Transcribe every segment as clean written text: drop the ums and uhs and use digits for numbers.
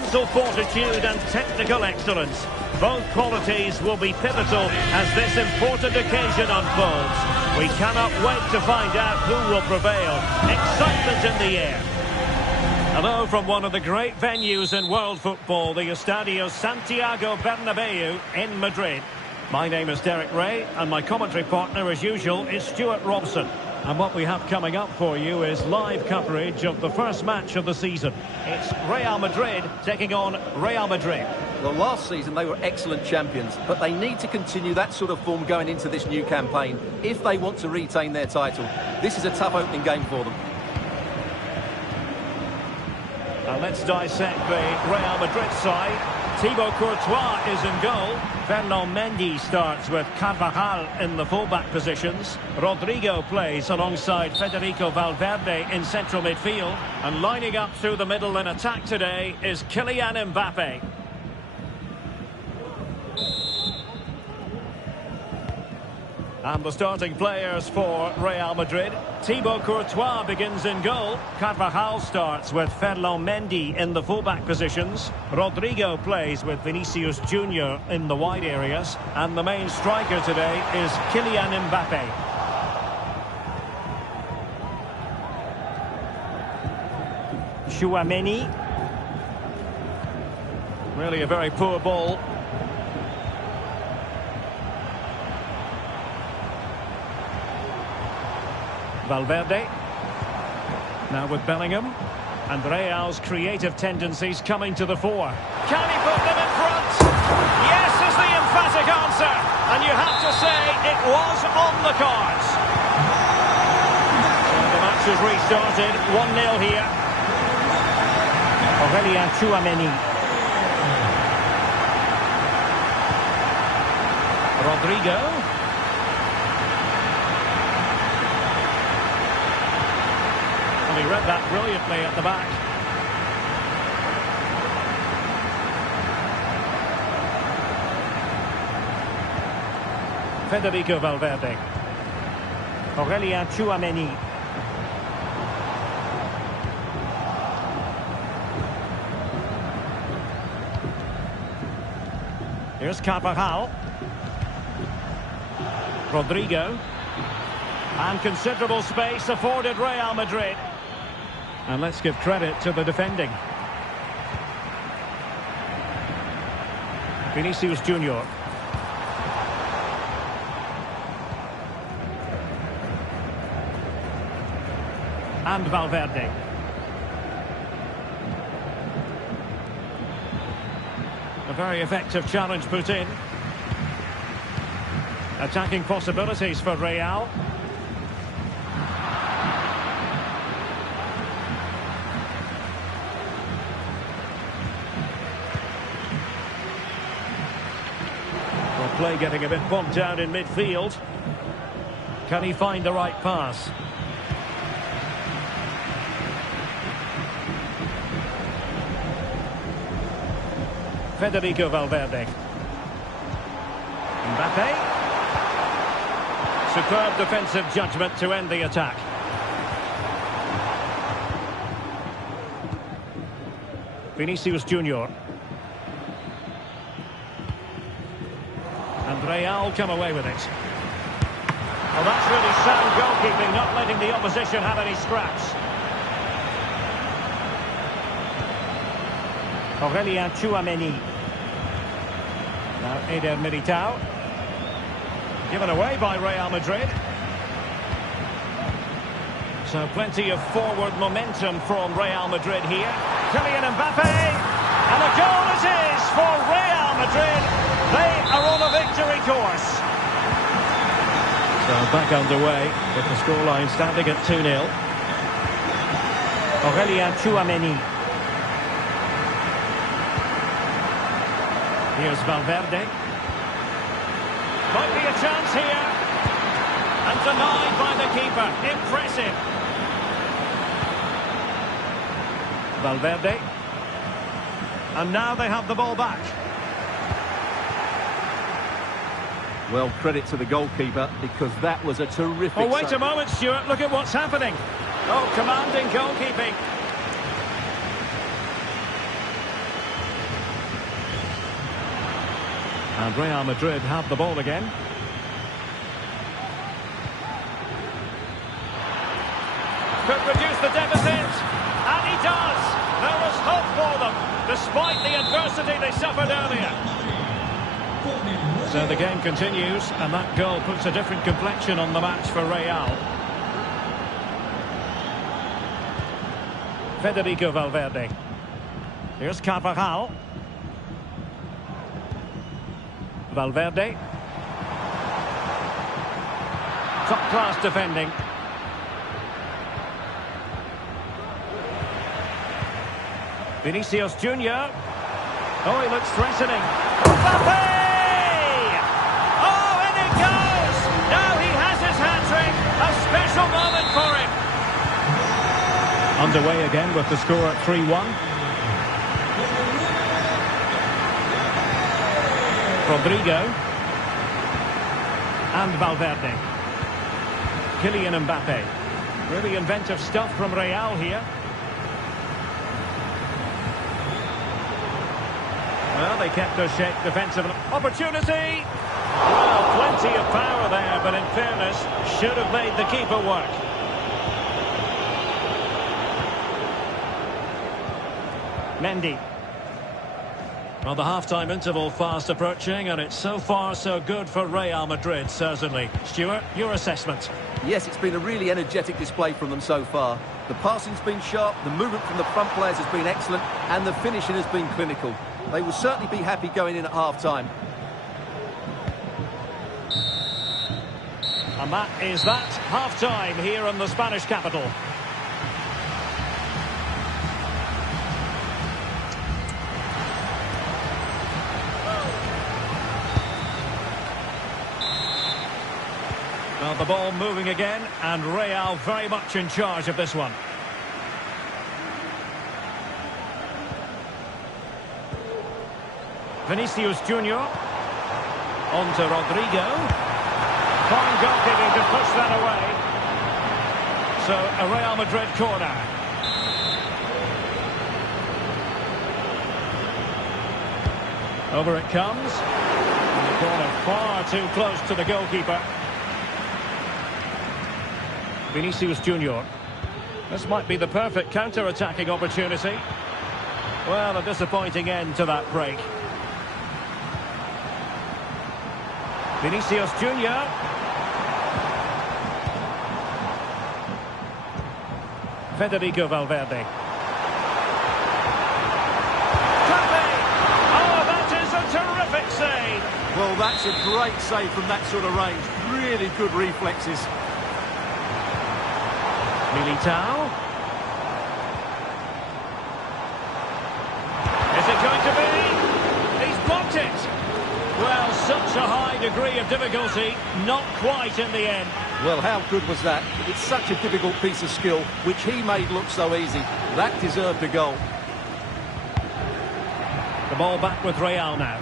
mental fortitude and technical excellence. Both qualities will be pivotal as this important occasion unfolds. We cannot wait to find out who will prevail. Excitement in the air. Hello from one of the great venues in world football, the Estadio Santiago Bernabeu in Madrid. My name is Derek Ray, and my commentary partner, as usual, is Stuart Robson. And what we have coming up for you is live coverage of the first match of the season. It's Real Madrid taking on Real Madrid. Well, last season they were excellent champions, but they need to continue that sort of form going into this new campaign if they want to retain their title. This is a tough opening game for them. And let's dissect the Real Madrid side. Thibaut Courtois is in goal. Ferland Mendy starts with Carvajal in the fullback positions. Rodrigo plays alongside Federico Valverde in central midfield. And lining up through the middle in attack today is Kylian Mbappe. And the starting players for Real Madrid. Thibaut Courtois begins in goal. Carvajal starts with Ferland Mendy in the fullback positions. Rodrigo plays with Vinicius Junior in the wide areas. And the main striker today is Kylian Mbappe. Tchouaméni. Really a very poor ball. Valverde, now with Bellingham, and Real's creative tendencies coming to the fore. Can he put them in front? Yes is the emphatic answer, and you have to say it was on the cards. So the match has restarted, 1-0 here. Aurélien Tchouaméni. Rodrigo. He read that brilliantly at the back. Federico Valverde. Aurélien Tchouaméni. Here's Carvajal. Rodrigo. And considerable space afforded Real Madrid. And let's give credit to the defending. Vinicius Junior. And Valverde. A very effective challenge put in. Attacking possibilities for Real. Play getting a bit bogged down in midfield. Can he find the right pass? Federico Valverde. Mbappe. Superb defensive judgment to end the attack. Vinicius Junior. And Real come away with it. Well, that's really sound goalkeeping, not letting the opposition have any scraps. Aurélien Tchouaméni. Now Eder Militao. Given away by Real Madrid. So plenty of forward momentum from Real Madrid here. Kylian Mbappe. And a goal it is for Real Madrid. They are on a victory course. So back underway with the scoreline standing at 2-0. Aurélien Tchouaméni. Here's Valverde. Might be a chance here. And denied by the keeper. Impressive. Valverde. And now they have the ball back. Well, credit to the goalkeeper, because that was a terrific Oh, wait save. a moment, Stuart. Look at what's happening. Oh, commanding goalkeeping. And Real Madrid have the ball again. Could reduce the deficit, and he does. There was hope for them, despite the adversity they suffered earlier. So the game continues, and that goal puts a different complexion on the match for Real. Federico Valverde. Here's Carvajal. Valverde. Top-class defending. Vinicius Junior. Oh, he looks threatening. Ofoe! Oh, and it goes! Now he has his hat-trick. A special moment for him. Underway again with the score at 3-1. Rodrigo. And Valverde. Kylian Mbappe. Really inventive stuff from Real here. Well, they kept their shape defensively. Opportunity! Well, plenty of power there, but in fairness, should have made the keeper work. Mendy. Well, the half-time interval fast approaching, and it's so far so good for Real Madrid, certainly. Stuart, your assessment? Yes, it's been a really energetic display from them so far. The passing's been sharp, the movement from the front players has been excellent, and the finishing has been clinical. They will certainly be happy going in at half-time. And that is that, half-time here in the Spanish capital. Well, the ball moving again, and Real very much in charge of this one. Vinicius Junior. On to Rodrigo. Fine goalkeeping to push that away. So, a Real Madrid corner. Over it comes. And the corner far too close to the goalkeeper. Vinicius Junior. This might be the perfect counter-attacking opportunity. Well, a disappointing end to that break. Vinicius Junior. Federico Valverde. Oh, that is a terrific save. Well, that's a great save from that sort of range. Really good reflexes. Militao. Is it going to be? He's blocked it. Well, such a high degree of difficulty, not quite in the end. Well, how good was that? It's such a difficult piece of skill, which he made look so easy. That deserved a goal. The ball back with Real now.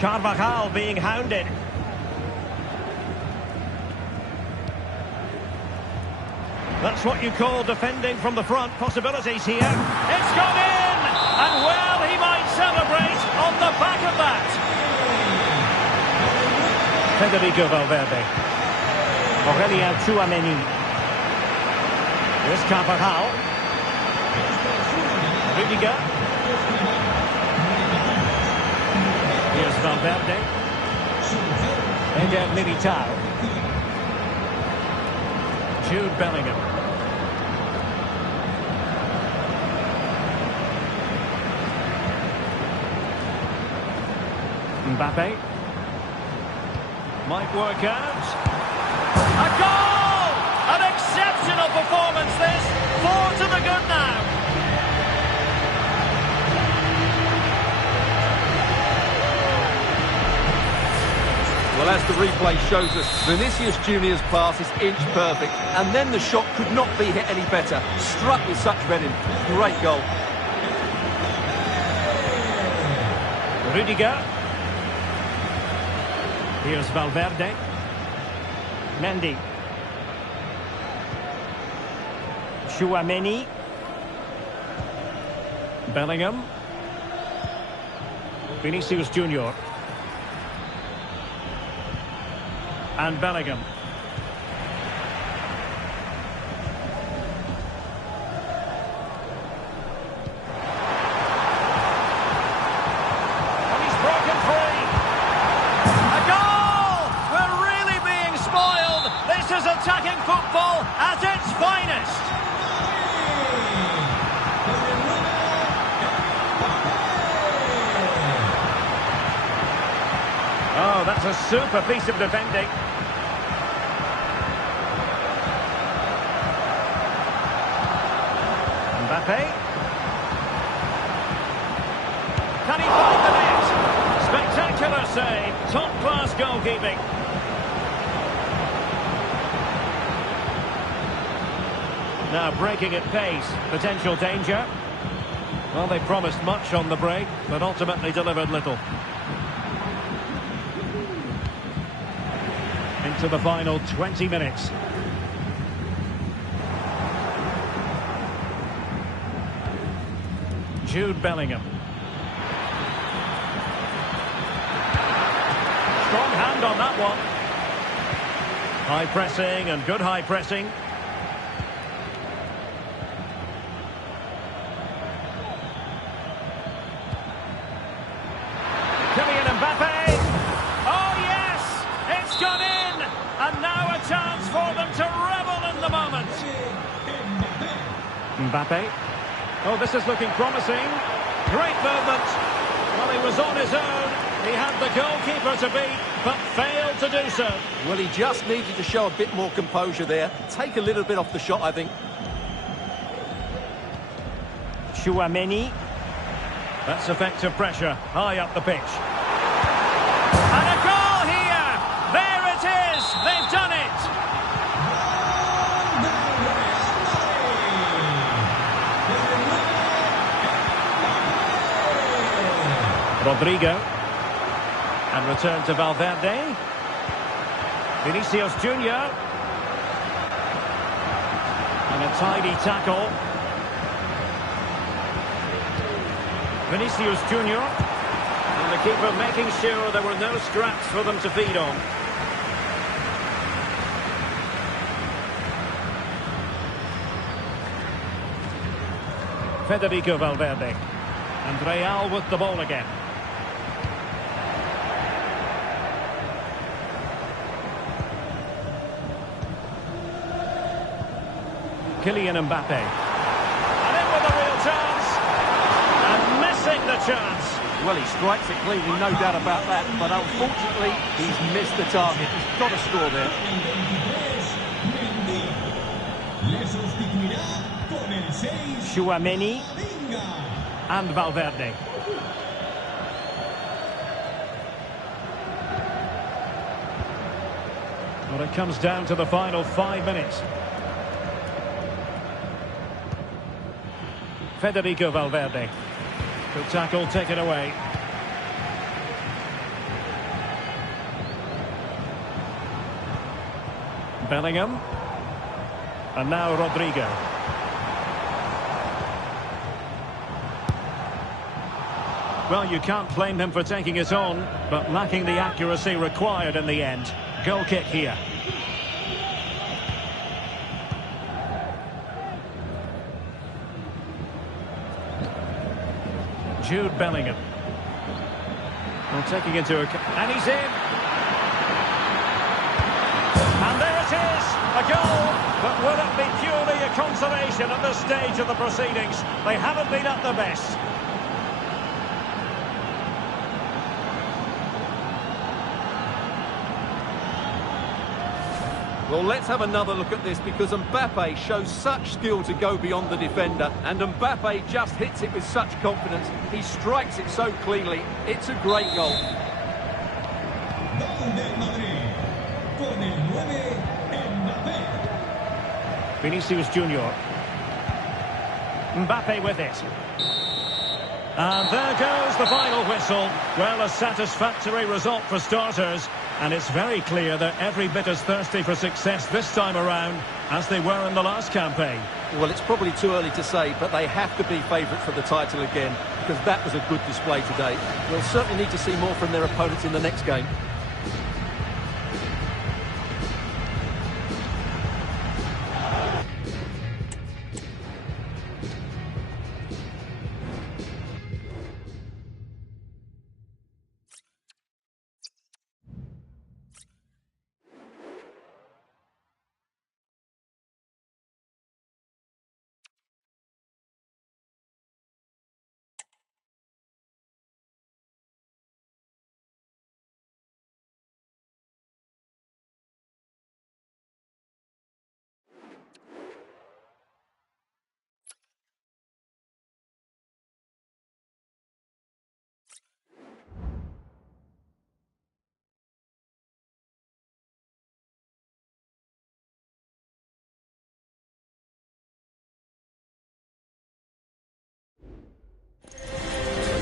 Carvajal being hounded. That's what you call defending from the front. Possibilities here. It's gone in! And well, he might celebrate on the back of that. Federico Valverde. Aurelien Tchouameni. Here's Carvajal. Rudiger. Here's Valverde. Eder Militao. Jude Bellingham. Mbappe. Might work out. A goal! An exceptional performance this. 4 to the good now. Well, as the replay shows us, Vinicius Junior's pass is inch perfect, and then the shot could not be hit any better. Struck with such venom. Great goal. Rudiger. Here's Valverde. Mendy. Tchouameni. Bellingham. Vinicius Junior. And Bellingham. And he's broken free. A goal! We're really being spoiled. This is attacking football at its finest. Oh, that's a super piece of defending. Mbappe. Can he find the net? Spectacular save. Top-class goalkeeping. Now breaking at pace. Potential danger. Well, they promised much on the break, but ultimately delivered little. Into the final 20 minutes. Jude Bellingham. Strong hand on that one. High pressing and good high pressing. Mbappe! Oh yes! It's gone in! And now a chance for them to revel in the moment. Mbappe. Oh, this is looking promising. Great movement. Well, he was on his own. He had the goalkeeper to beat, but failed to do so. Well, he just needed to show a bit more composure there. Take a little bit off the shot, I think. Tchouaméni. That's effective pressure. High up the pitch. And a goal here! There it is! They've done it! Rodrigo. And return to Valverde. Vinicius Junior. And a tidy tackle. Vinicius Junior. And the keeper making sure there were no scraps for them to feed on. Federico Valverde. And Real with the ball again. Kylian Mbappe. And in with a real chance. And missing the chance. Well, he strikes it cleanly, no doubt about that. But unfortunately, he's missed the target. He's got to score there. Tchouaméni. And Valverde. Well, it comes down to the final 5 minutes. Federico Valverde. Good tackle, taken away. Bellingham. And now Rodrigo. Well, you can't blame him for taking it on, but lacking the accuracy required in the end. Goal kick here. Jude Bellingham. Well, taking into account... And he's in! And there it is! A goal! But will it be purely a consolation at this stage of the proceedings? They haven't been at their best. Well, let's have another look at this because Mbappe shows such skill to go beyond the defender, and Mbappe just hits it with such confidence. He strikes it so cleanly. It's a great goal. Vinicius Junior. Mbappe with it. And there goes the final whistle. Well, a satisfactory result for starters. And it's very clear they're every bit as thirsty for success this time around as they were in the last campaign. Well, it's probably too early to say, but they have to be favourites for the title again. because that was a good display today. We'll certainly need to see more from their opponents in the next game.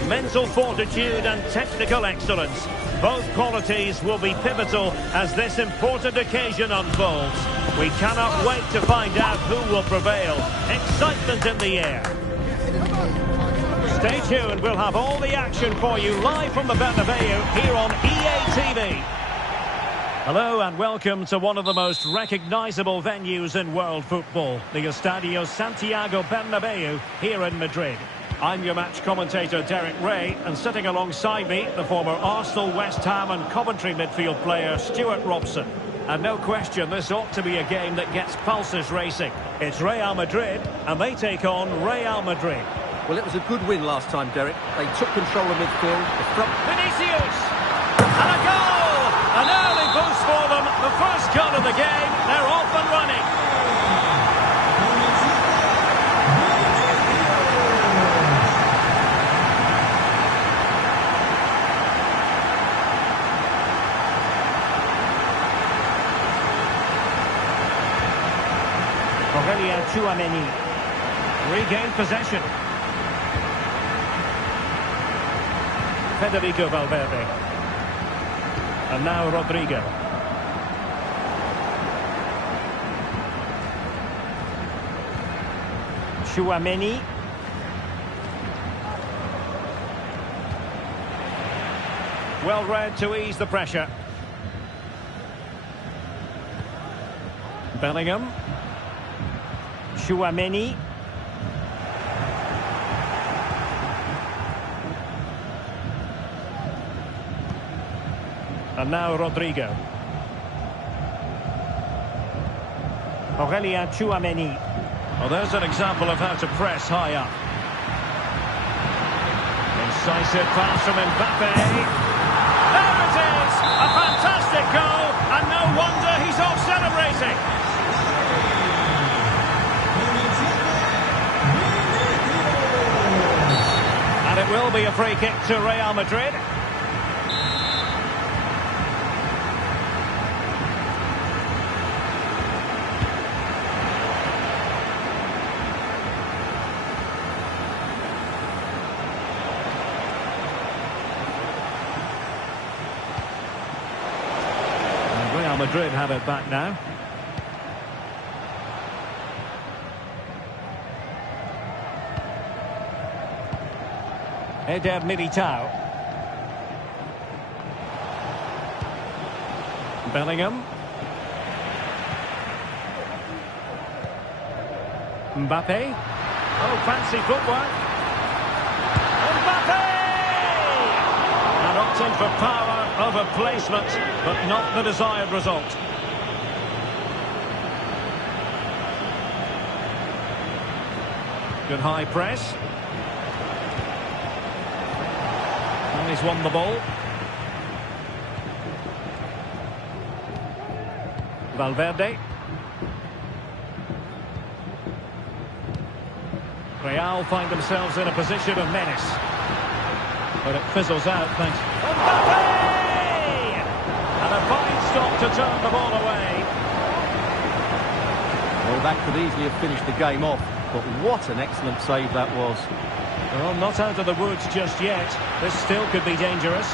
Mental fortitude and technical excellence. Both qualities will be pivotal as this important occasion unfolds. We cannot wait to find out who will prevail. Excitement in the air. Stay tuned, we'll have all the action for you live from the Bernabeu here on EA TV. Hello and welcome to one of the most recognisable venues in world football, the Estadio Santiago Bernabeu here in Madrid. I'm your match commentator Derek Ray, and sitting alongside me, the former Arsenal, West Ham and Coventry midfield player Stuart Robson. And no question, this ought to be a game that gets pulses racing. It's Real Madrid, and they take on Real Madrid. Well, it was a good win last time, Derek. They took control of midfield, the front... Vinicius! And a goal! An early boost for them. The first goal of the game. They're off and running. Regained possession. Federico Valverde. And now Rodrigo. Tchouaméni. Well read to ease the pressure. Bellingham. Tchouaméni. And now Rodrigo. Tchouaméni. Well, there's an example of how to press high up. Incisive pass from Mbappe. There it is! A fantastic goal, and no wonder he's off celebrating. And it will be a free kick to Real Madrid. Madrid have it back now. Eder Militao. Bellingham. Mbappe. Oh, fancy footwork. Mbappe! And opting for power over placement, but not the desired result. Good high press. And he's won the ball. Valverde. Real find themselves in a position of menace. But it fizzles out, thanks. Mbappe! And a fine stop to turn the ball away. Well, that could easily have finished the game off, but what an excellent save that was. Well, not out of the woods just yet. This still could be dangerous.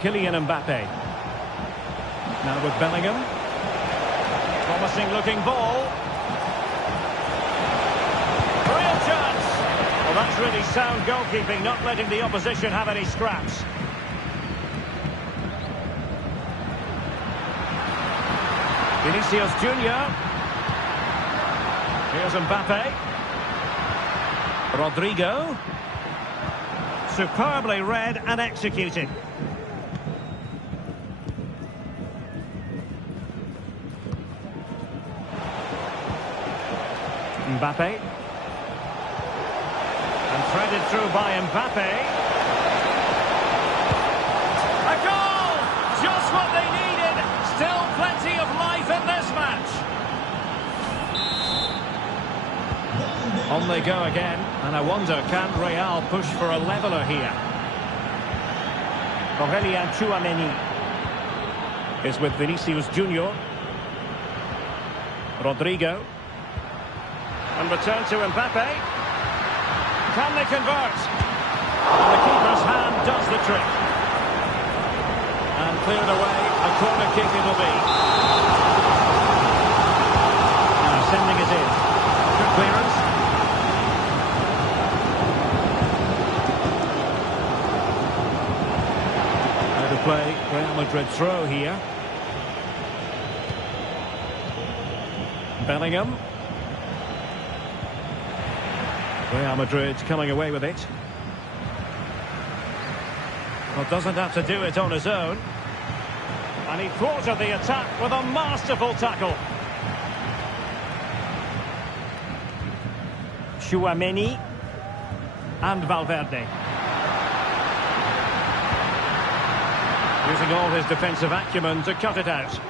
Kylian Mbappe. Now with Bellingham. Promising looking ball. really sound goalkeeping, not letting the opposition have any scraps. Vinicius Junior. Here's Mbappe. Rodrigo. Superbly read and executed. Mbappe. And threaded through by Mbappe. A goal! Just what they needed. Still plenty of life in this match. On they go again. And I wonder, can Real push for a leveller here? Tchouaméni is with Vinicius Junior. Rodrigo. And return to Mbappe. Can they convert? And the keeper's hand does the trick. And cleared away. A corner kick it'll be. Now sending it in. Good clearance. Out of play. Real Madrid throw here. Bellingham. Real Madrid coming away with it. Well, doesn't have to do it on his own. And he thwarted the attack with a masterful tackle. Tchouaméni and Valverde. Using all his defensive acumen to cut it out.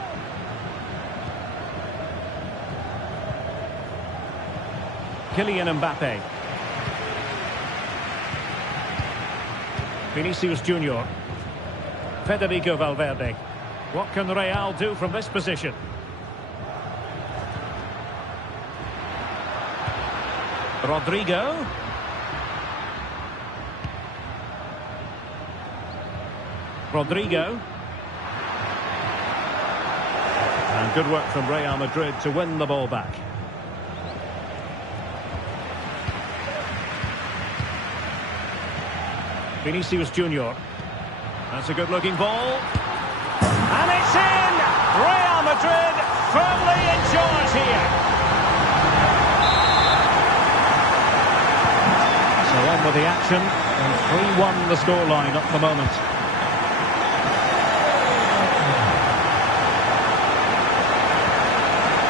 Kylian Mbappe. Vinicius Junior. Federico Valverde. What can Real do from this position? Rodrigo. Rodrigo. And good work from Real Madrid to win the ball back. Vinicius Junior. That's a good-looking ball. And it's in! Real Madrid firmly in charge here. So on with the action. And 3-1 the scoreline at the moment.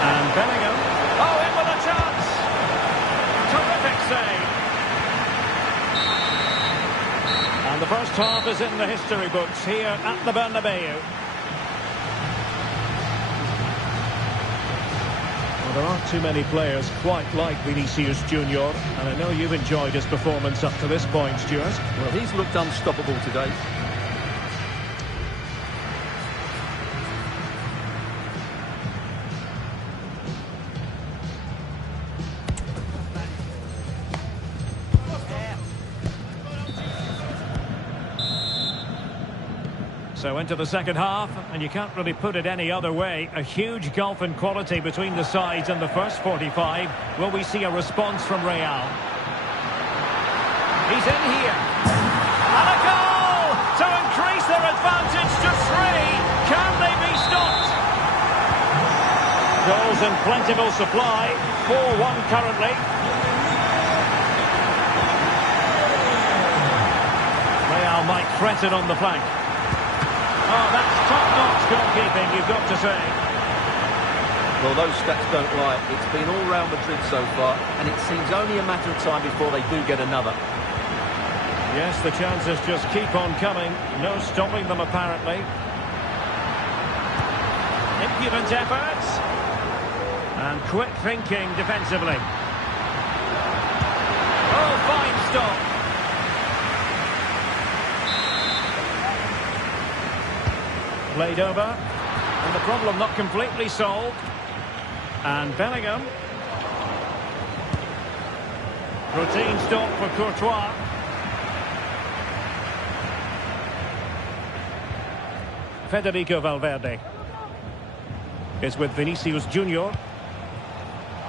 And Bellingham. Oh, in with a chance! Terrific save. And the first half is in the history books here at the Bernabeu. Well, there aren't too many players quite like Vinicius Junior, and I know you've enjoyed his performance up to this point, Stuart. Well, he's looked unstoppable today. So into the second half, and you can't really put it any other way. A huge gulf in quality between the sides in the first 45. Will we see a response from Real? He's in here. And a goal to increase their advantage to 3. Can they be stopped? Goals in plentiful supply. 4-1 currently. Real might threaten on the flank. Oh, that's top-notch goalkeeping, you've got to say. Well, those stats don't lie. It's been all round Madrid so far, and it seems only a matter of time before they do get another. Yes, the chances just keep on coming. No stopping them, apparently. Impudent efforts. And quick thinking defensively. Oh, fine stop. Played over, and the problem not completely solved. And Bellingham. Routine stop for Courtois. Federico Valverde is with Vinicius Junior.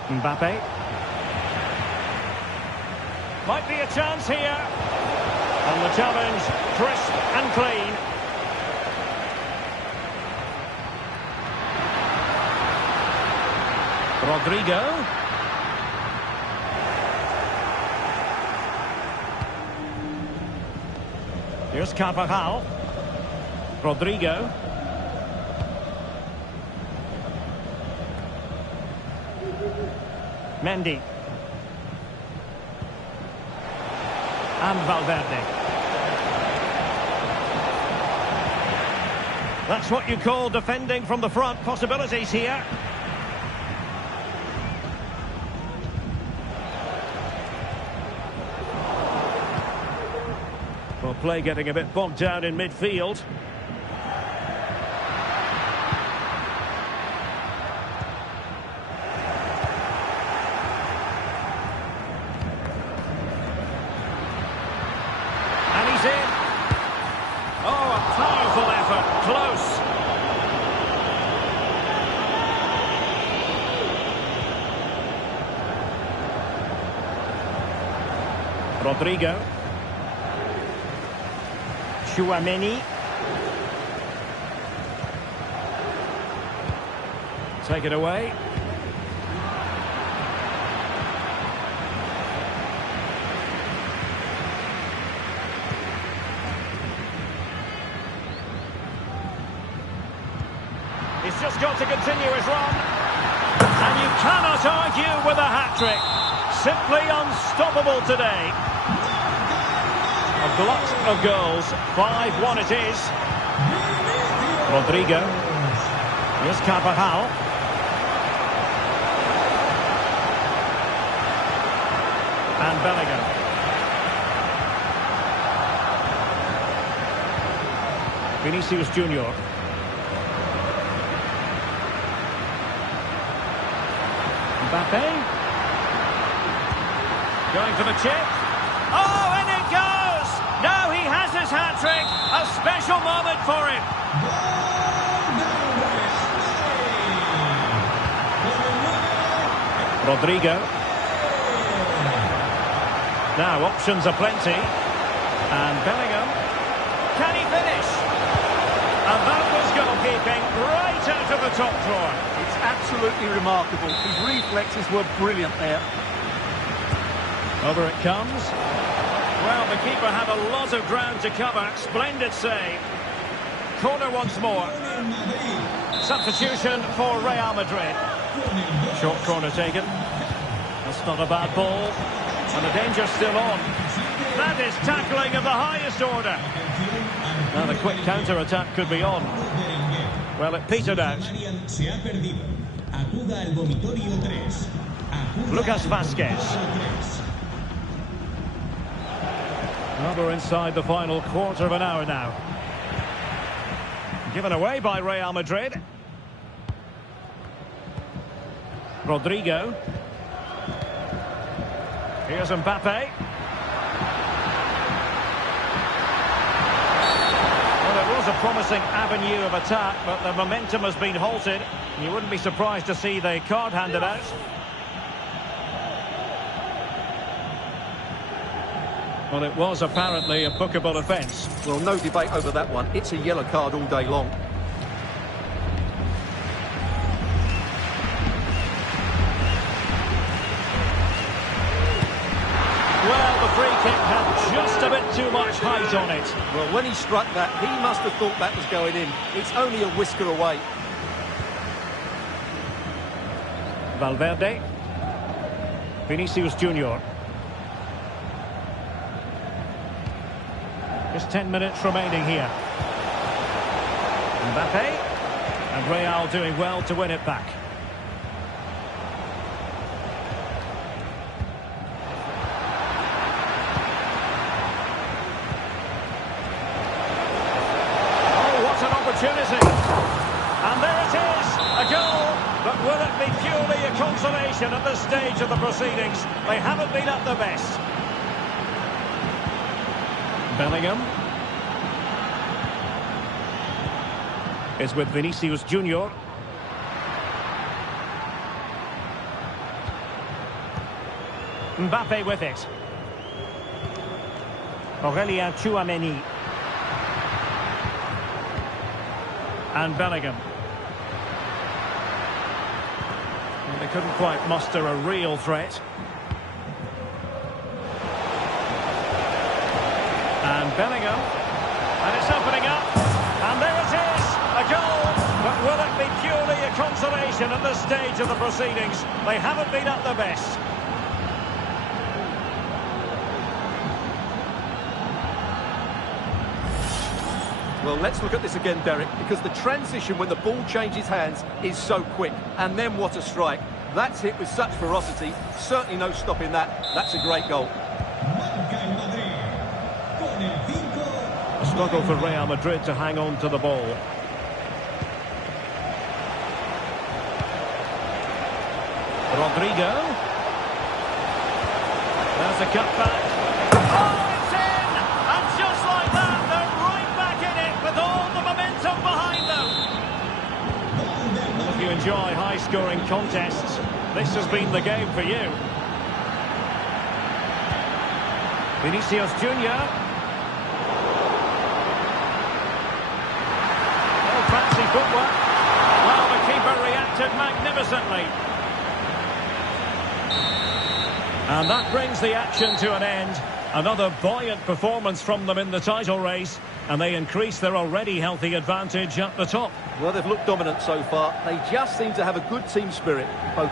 Mbappe. Might be a chance here. And the challenge, crisp and clean. Rodrigo. Here's Carvajal. Rodrigo. Mendy. And Valverde. That's what you call defending from the front. Possibilities here. Well, play getting a bit bogged down in midfield. And he's in. Oh, a powerful effort. Close. Rodrigo. Chouameni. Take it away. He's just got to continue his run. And you cannot argue with a hat-trick. Simply unstoppable today. A glut of goals. 5-1 it is. Rodrigo. Here's Carvajal. And Bellingham. Vinicius Junior. Mbappe. Going for the chip. Oh, and it goes! Now he has his hat-trick. A special moment for him. Rodrigo. Now options are plenty. And Bellingham. Can he finish? And that was goalkeeping right out of the top drawer. It's absolutely remarkable. His reflexes were brilliant there. Over it comes. Well, the keeper had a lot of ground to cover. Splendid save. Corner once more. Substitution for Real Madrid. Short corner taken. That's not a bad ball. And the danger's still on. That is tackling of the highest order. Now the quick counter-attack could be on. Well, it petered out. Lucas Vázquez. Well, we're inside the final quarter of an hour now. Given away by Real Madrid. Rodrigo. Here's Mbappe. Well, it was a promising avenue of attack, but the momentum has been halted. You wouldn't be surprised to see the card handed out. Well, it was apparently a bookable offence. Well, no debate over that one. It's a yellow card all day long. Well, the free kick had just a bit too much height on it. Well, when he struck that, he must have thought that was going in. It's only a whisker away. Valverde. Vinicius Junior. Just 10 minutes remaining here. Mbappe. And Real doing well to win it back. Oh, what an opportunity. And there it is, a goal. But will it be purely a consolation at this stage of the proceedings? They haven't been at their best. Bellingham is with Vinicius Junior. Mbappe with it. Aurelien Tchouameni. And Bellingham. And they couldn't quite muster a real threat. And Bellingham. And it's opening up. And there it is. A goal. But will it be purely a consolation at this stage of the proceedings? They haven't been at their best. Well, let's look at this again, Derek, because the transition when the ball changes hands is so quick. And then what a strike. That's hit with such ferocity. Certainly no stopping that. That's a great goal. A struggle for Real Madrid to hang on to the ball. Rodrigo. There's a cutback. Oh, it's in! And just like that, they're right back in it with all the momentum behind them. If you enjoy high-scoring contests, this has been the game for you. Vinicius Junior. Oh, fancy footwork. Well, the keeper reacted magnificently. And that brings the action to an end. Another buoyant performance from them in the title race. And they increase their already healthy advantage at the top. Well, they've looked dominant so far. They just seem to have a good team spirit. Both.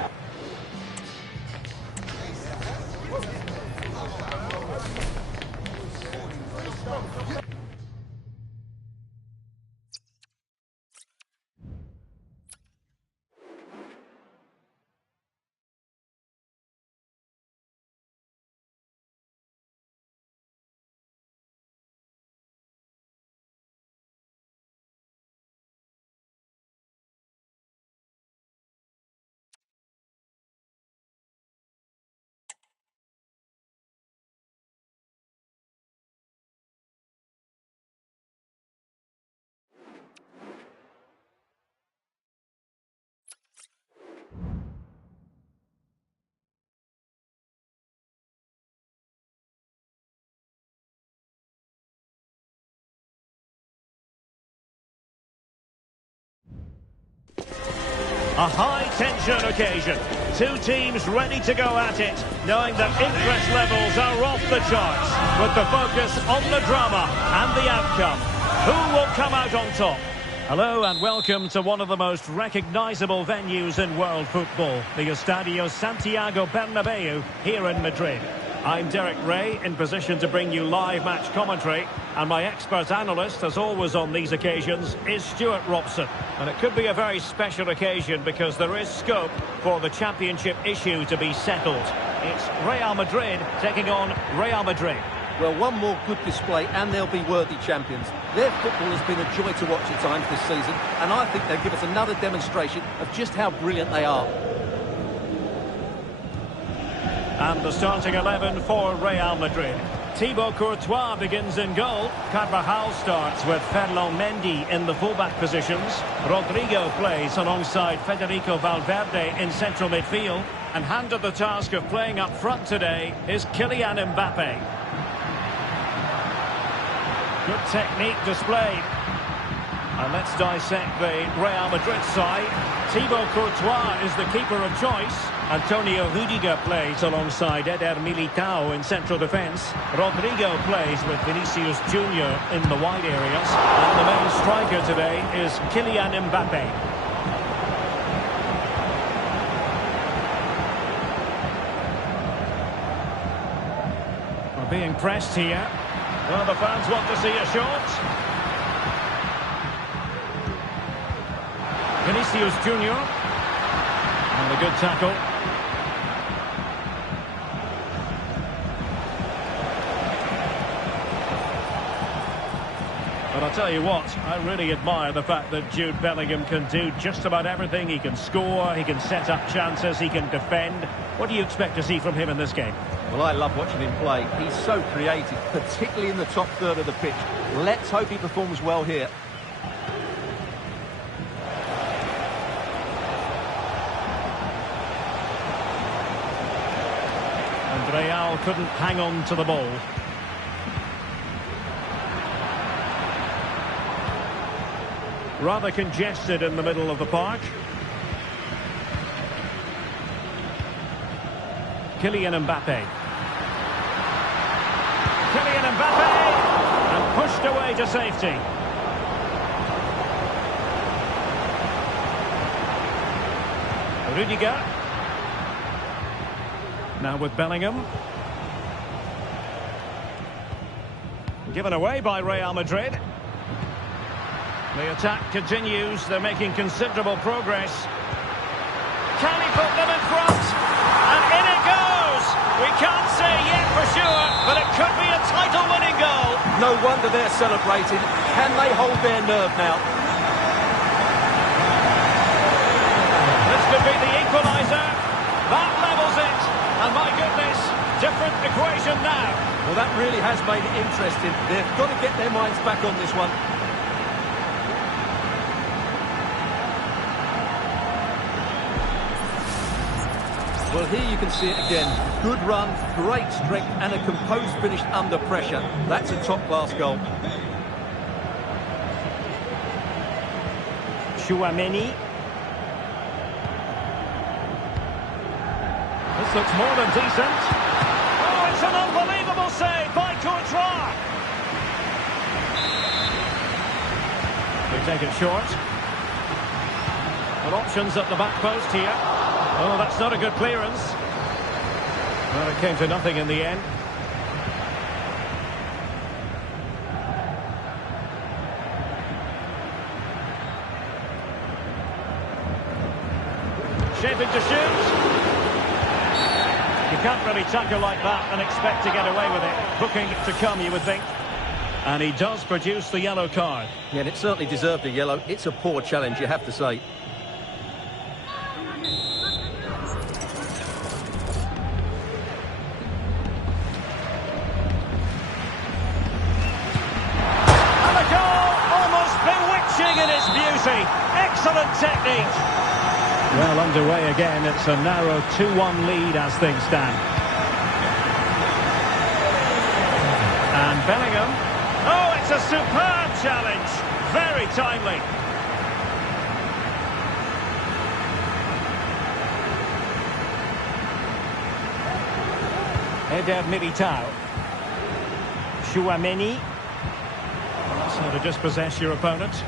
A high-tension occasion. Two teams ready to go at it, knowing that interest levels are off the charts, with the focus on the drama and the outcome. Who will come out on top? Hello and welcome to one of the most recognisable venues in world football, the Estadio Santiago Bernabeu here in Madrid. I'm Derek Ray, in position to bring you live match commentary, and my expert analyst, as always on these occasions, is Stuart Robson. And it could be a very special occasion because there is scope for the championship issue to be settled. It's Real Madrid taking on Real Madrid. Well, one more good display and they'll be worthy champions. Their football has been a joy to watch at times this season, and I think they'll give us another demonstration of just how brilliant they are. And the starting 11 for Real Madrid. Thibaut Courtois begins in goal. Carvajal starts with Ferland Mendy in the fullback positions. Rodrigo plays alongside Federico Valverde in central midfield. And handed the task of playing up front today is Kylian Mbappe. Good technique displayed. And let's dissect the Real Madrid side. Thibaut Courtois is the keeper of choice. Antonio Rudiger plays alongside Eder Militao in central defence. Rodrigo plays with Vinicius Junior in the wide areas. And the main striker today is Kylian Mbappe. We're being pressed here. Well, the fans want to see a shot. Vinicius Junior. And a good tackle. But I'll tell you what, I really admire the fact that Jude Bellingham can do just about everything. He can score, he can set up chances, he can defend. What do you expect to see from him in this game? Well, I love watching him play. He's so creative, particularly in the top third of the pitch. Let's hope he performs well here. And Real couldn't hang on to the ball. Rather congested in the middle of the park. Kylian Mbappe. Kylian Mbappe! And pushed away to safety. Rudiger. Now with Bellingham. Given away by Real Madrid. The attack continues. They're making considerable progress. Can he put them in front? And in it goes! We can't say yet for sure, but it could be a title-winning goal. No wonder they're celebrating. Can they hold their nerve now? This could be the equaliser. That levels it. And my goodness, different equation now. Well, that really has made it interesting. They've got to get their minds back on this one. Well, here you can see it again. Good run, great strength, and a composed finish under pressure. That's a top-class goal. Chouameni. This looks more than decent. Oh, it's an unbelievable save by Courtois. They take it short. Well, options at the back post here. Oh, that's not a good clearance. Well, it came to nothing in the end. Shaping to shoot. You can't really tackle like that and expect to get away with it. Booking to come, you would think. And he does produce the yellow card. Yeah, and it certainly deserved a yellow. It's a poor challenge, you have to say. In its beauty. Excellent technique. Well, underway again. It's a narrow 2-1 lead as things stand. And Bellingham. Oh, it's a superb challenge. Very timely. Eder Militao. Chouameni. That's how to dispossess your opponent.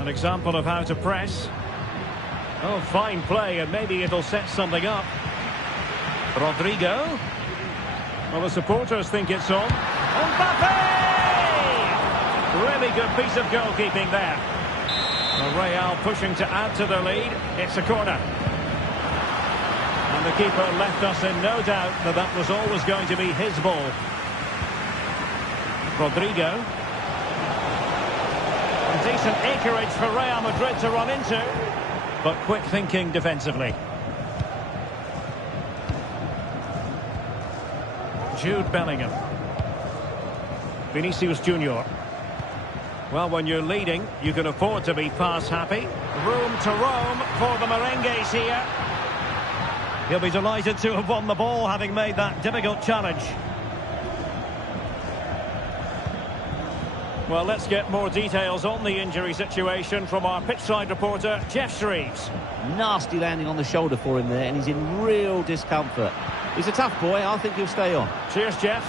An example of how to press. Oh, fine play, and maybe it'll set something up. Rodrigo. Well, the supporters think it's on. Mbappe! Really good piece of goalkeeping there. Real pushing to add to the lead. It's a corner. And the keeper left us in no doubt that that was always going to be his ball. Rodrigo. Decent acreage for Real Madrid to run into, but quick thinking defensively. Jude Bellingham. Vinicius Junior. Well, when you're leading, you can afford to be pass happy. Room to roam for the merengues here. He'll be delighted to have won the ball, having made that difficult challenge. Well, let's get more details on the injury situation from our pitchside reporter, Jeff Shreves. Nasty landing on the shoulder for him there, and he's in real discomfort. He's a tough boy. I think he'll stay on. Cheers, Jeff.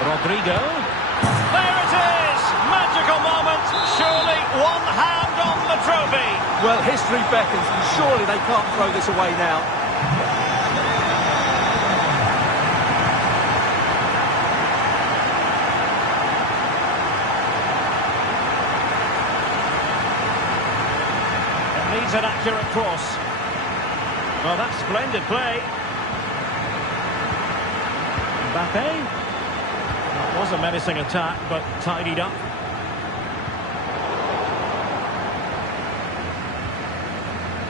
Rodrigo. There it is! Magical moment. Surely one hand on the trophy. Well, history beckons. Surely they can't throw this away now. Needs an accurate cross. Well, that's splendid play. Mbappe. That was a menacing attack, but tidied up.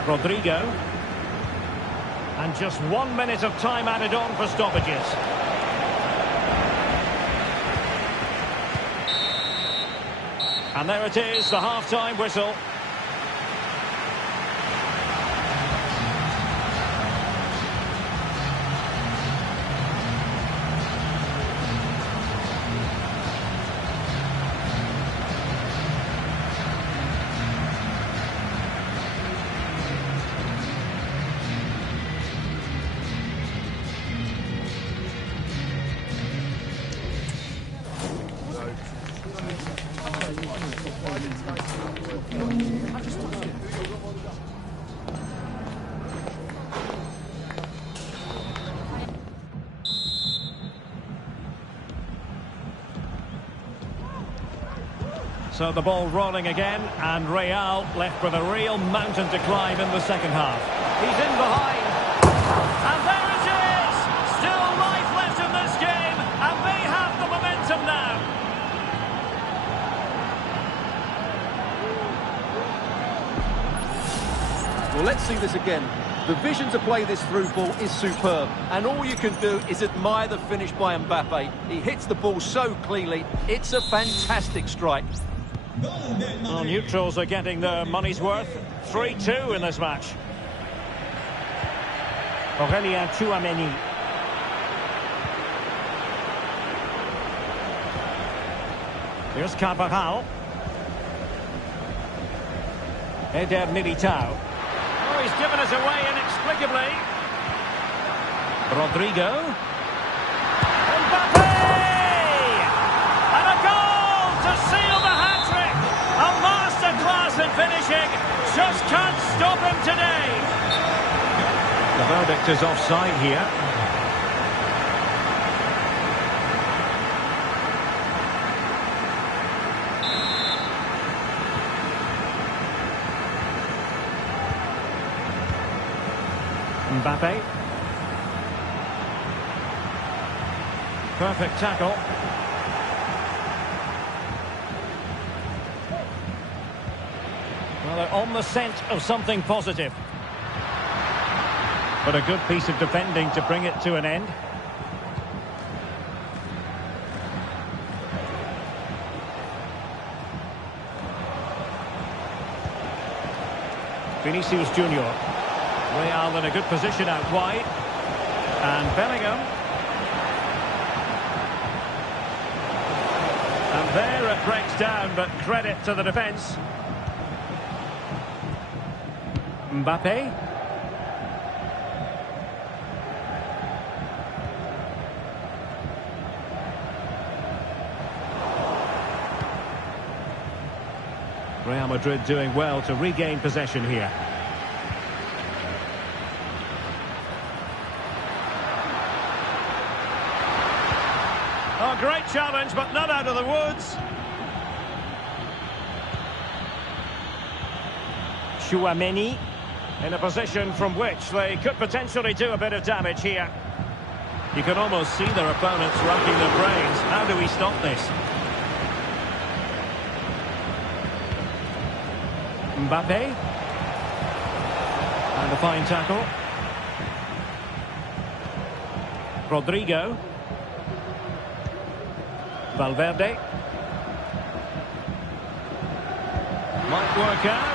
Rodrigo. And just 1 minute of time added on for stoppages. And there it is, the half-time whistle. So the ball rolling again, and Real left with a real mountain to climb in the second half. He's in behind. And there it is! Still life left in this game, and they have the momentum now. Well, let's see this again. The vision to play this through ball is superb, and all you can do is admire the finish by Mbappe. He hits the ball so cleanly, it's a fantastic strike. Well, neutrals are getting their money's worth. 3-2 in this match. Aurélien Tchouameni. Here's Carvajal. Eder Militao. Oh, he's given us away inexplicably. Rodrigo. Mbappe! And a goal to seal the hat-trick. A masterclass in finishing. Just can't stop him today. The verdict is offside here. Mbappe. Perfect tackle. Well, they're on the scent of something positive. But a good piece of defending to bring it to an end. Vinicius Junior. Real in a good position out wide. And Bellingham. And there it breaks down, but credit to the defence. Mbappe. Real Madrid doing well to regain possession here. Oh, great challenge, but not out of the woods. Tchouameni in a position from which they could potentially do a bit of damage here. You can almost see their opponents racking their brains. How do we stop this? Mbappe. And a fine tackle. Rodrigo. Valverde. Might work out.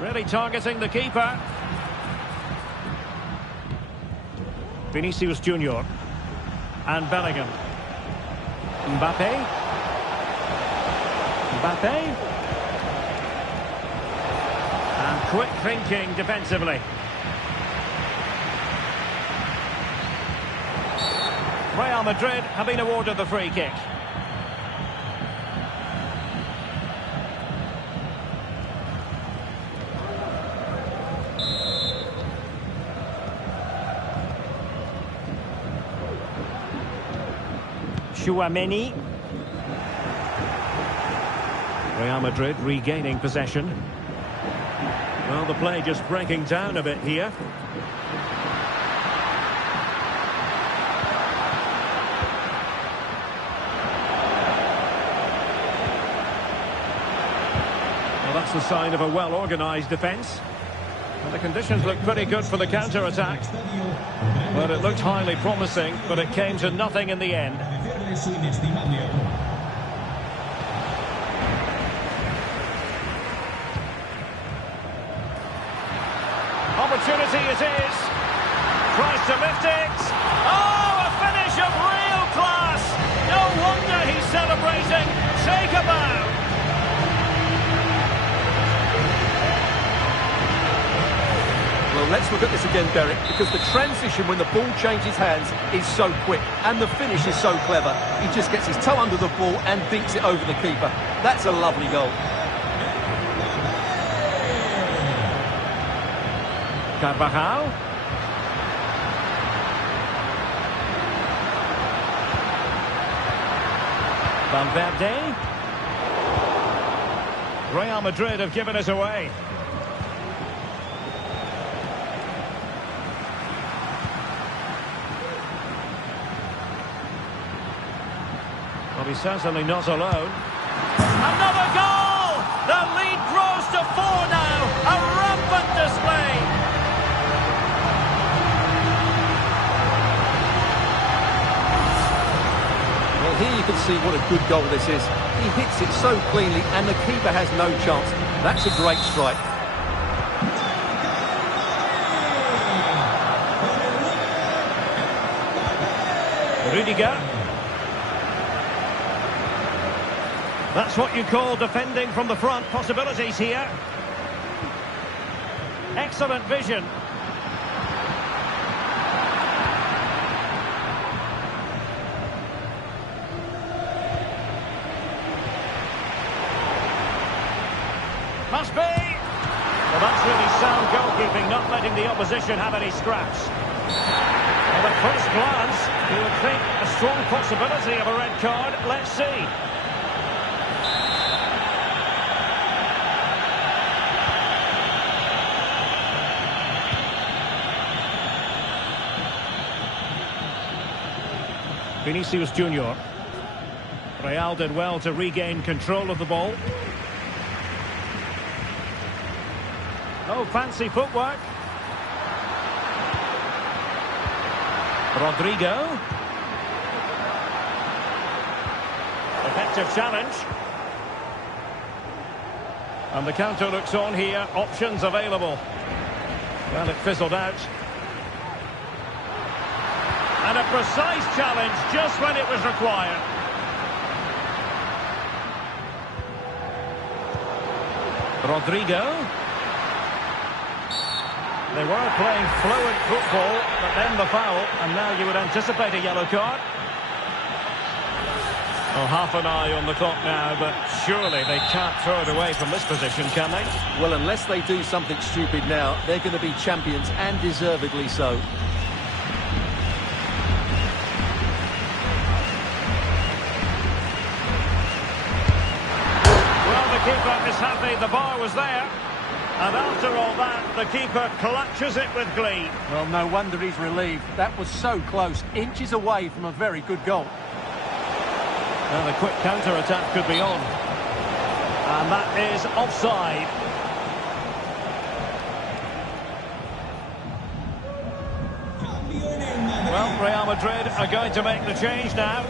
Really targeting the keeper. Vinicius Junior. And Bellingham. Mbappe. Mbappe. And quick thinking defensively. Real Madrid have been awarded the free kick. Tchouameni. Real Madrid regaining possession. Well, the play just breaking down a bit here. Well, that's the sign of a well-organised defence. And the conditions look pretty good for the counter-attack. But it looked highly promising, but it came to nothing in the end. Opportunity it is. Tries to lift it. Oh, a finish of real class. No wonder he's celebrating. Take a bow. Well, let's look at this again, Derek, because the transition when the ball changes hands is so quick, and the finish is so clever. He just gets his toe under the ball and dinks it over the keeper. That's a lovely goal. Carvajal. Valverde. Real Madrid have given us away. Well, he's certainly not alone. Another goal! The lead grows to 4 now. A rampant display. Well, here you can see what a good goal this is. He hits it so cleanly and the keeper has no chance. That's a great strike. Rudiger. That's what you call defending from the front. Possibilities here. Excellent vision. Must be. Well, that's really sound goalkeeping, not letting the opposition have any scraps. Well, at first glance, you would think a strong possibility of a red card. Let's see. Vinicius Junior. Real did well to regain control of the ball. Oh, fancy footwork. Rodrigo. Effective challenge. And the counter looks on here. Options available. Well, it fizzled out. And a precise challenge just when it was required. Rodrigo. They were playing fluent football, but then the foul, and now you would anticipate a yellow card. Well, half an eye on the clock now, but surely they can't throw it away from this position, can they? Well, unless they do something stupid now, they're going to be champions, and deservedly so. Well, the keeper is happy the bar was there. And after all that, the keeper clutches it with glee. Well, no wonder he's relieved. That was so close, inches away from a very good goal. Well, the quick counter-attack could be on. And that is offside. Well, Real Madrid are going to make the change now.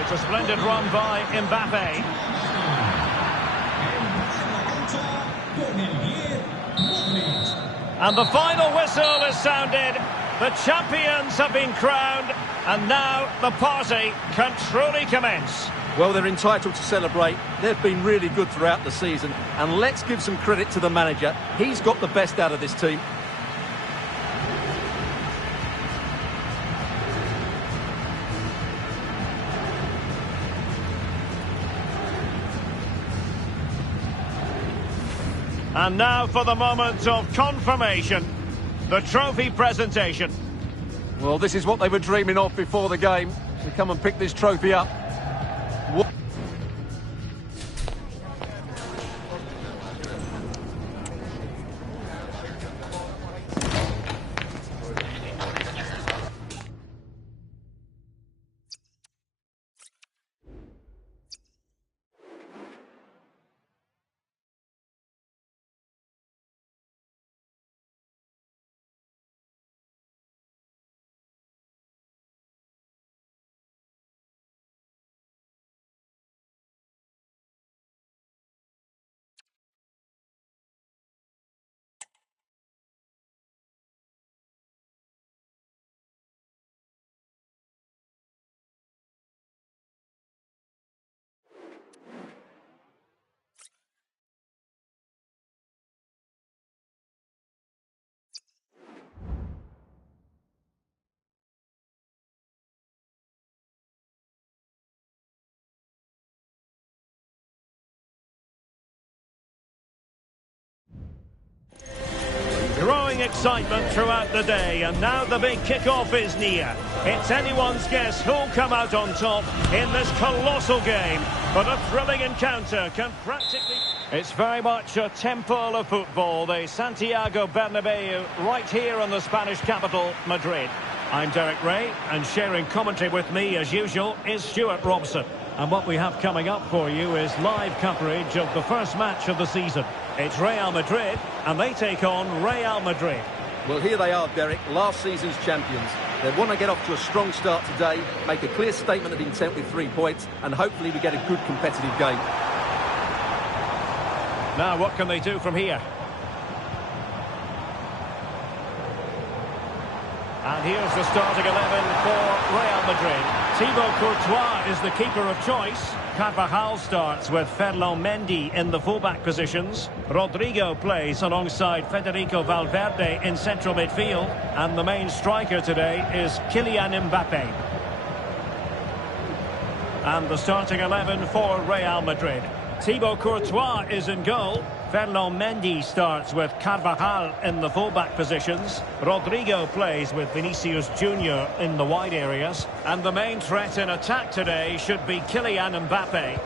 It's a splendid run by Mbappe. And the final whistle is sounded. The champions have been crowned, and now the party can truly commence. Well, they're entitled to celebrate. They've been really good throughout the season, and let's give some credit to the manager. He's got the best out of this team. And now for the moment of confirmation, the trophy presentation. Well, this is what they were dreaming of before the game, to come and pick this trophy up. building excitement throughout the day, and now the big kick-off is near. It's anyone's guess who'll come out on top in this colossal game, but a thrilling encounter can practically... It's very much a temple of football, the Santiago Bernabeu, right here in the Spanish capital, Madrid. I'm Derek Ray, and sharing commentary with me, as usual, is Stuart Robson. And what we have coming up for you is live coverage of the first match of the season. It's Real Madrid, and they take on Real Madrid. Well, here they are, Derek, last season's champions. They want to get off to a strong start today, make a clear statement of intent with 3 points, and hopefully we get a good competitive game. Now, what can they do from here? And here's the starting 11 for Real Madrid. Thibaut Courtois is the keeper of choice. Carvajal starts with Ferland Mendy in the fullback positions. Rodrigo plays alongside Federico Valverde in central midfield. And the main striker today is Kylian Mbappe. And the starting 11 for Real Madrid. Thibaut Courtois is in goal. Ferland Mendy starts with Carvajal in the fullback positions. Rodrigo plays with Vinicius Junior in the wide areas. And the main threat in attack today should be Kylian Mbappe.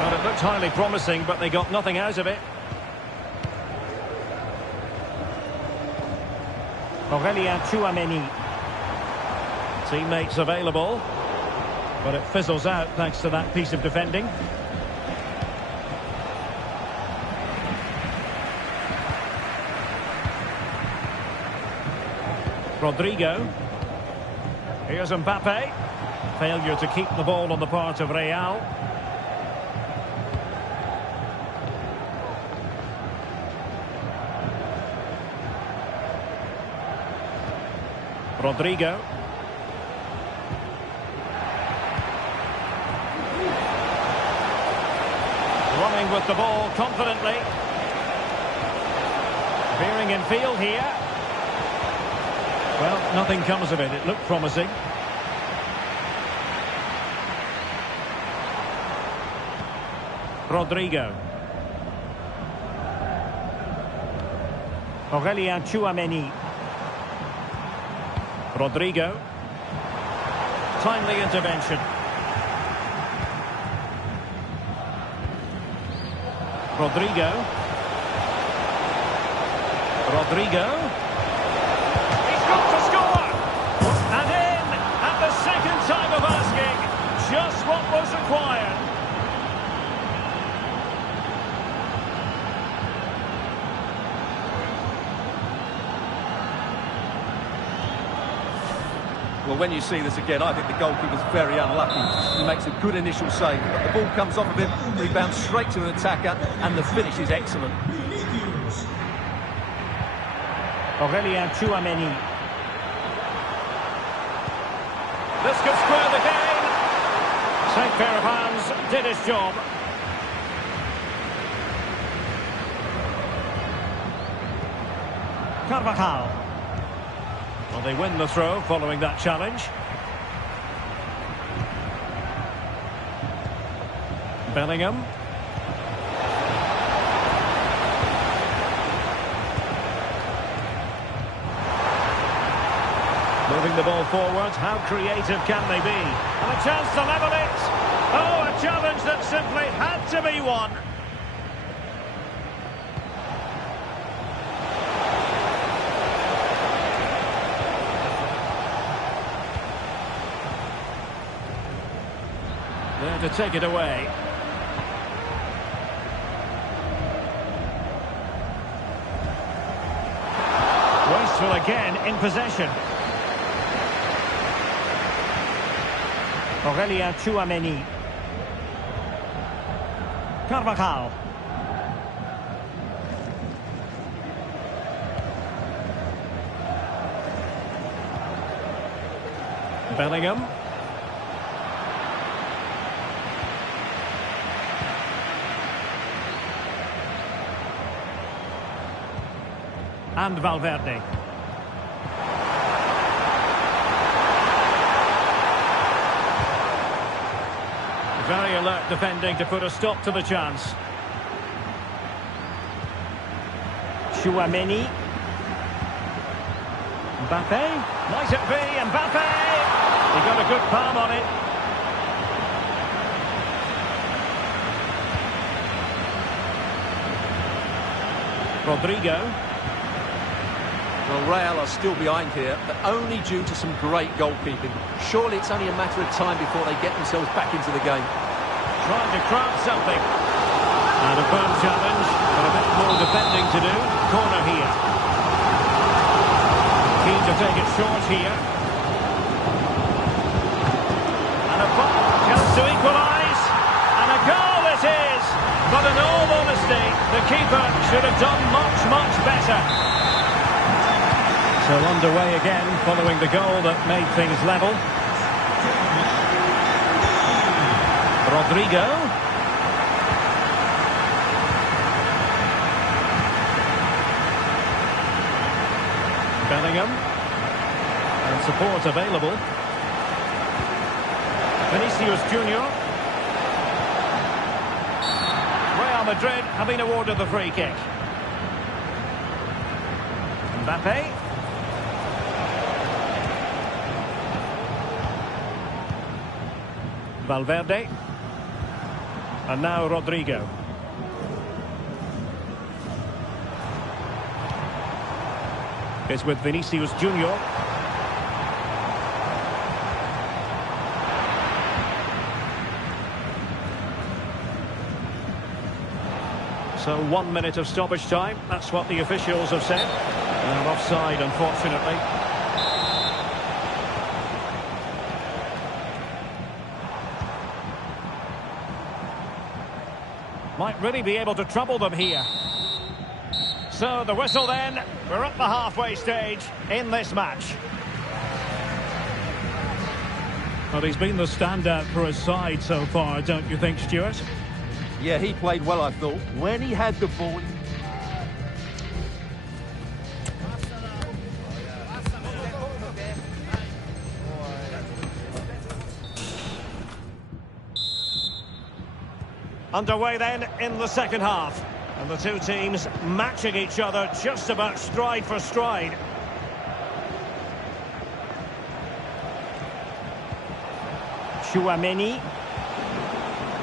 Well, it looked highly promising, but they got nothing out of it. Aurélien Tchouameni. Teammates available, but it fizzles out thanks to that piece of defending. Rodrigo. Here's Mbappe. Failure to keep the ball on the part of Real. Rodrigo. Running with the ball confidently. Veering in field here. Well, nothing comes of it. It looked promising. Rodrigo. Aurélien Tchouameni. Rodrigo. Timely intervention. Rodrigo. Rodrigo. He's got to score! And in at the second time of asking. Just what was required. Well, when you see this again, I think the goalkeeper's very unlucky. He makes a good initial save, but the ball comes off of him, rebounds straight to an attacker, and the finish is excellent. Aurélien Tchouameni. This could square the game. Safe pair of hands, did his job. Carvajal. Well, they win the throw following that challenge. Bellingham. Moving the ball forward. How creative can they be? And a chance to level it. Oh, a challenge that simply had to be won. There to take it away. Wasteful again in possession. Aurélien Tchouameni. Carvajal. Bellingham. And Valverde. Very alert smart defending to put a stop to the chance. Chouameni. Mbappe. Might it be Mbappe? He got a good palm on it. Rodrigo. Well, Real are still behind here, but only due to some great goalkeeping. Surely it's only a matter of time before they get themselves back into the game. Trying to craft something. And a firm challenge, but a bit more defending to do. Corner here. Keen to take it short here. And a chance to equalise. And a goal it is. But in all honesty, the keeper should have done much, much better. So underway again, following the goal that made things level. Rodrigo. Bellingham. And support available. Vinicius Junior. Real Madrid have been awarded the free kick. Mbappe. Valverde. And now Rodrigo. It's with Vinicius Junior. So 1 minute of stoppage time. That's what the officials have said. And offside, unfortunately. Might really be able to trouble them here. So the whistle then. We're at the halfway stage in this match. Well, he's been the standout for his side so far, don't you think, Stuart? Yeah, he played well, I thought. When he had the ball... Underway then in the second half. And the two teams matching each other just about stride for stride. Chouameni.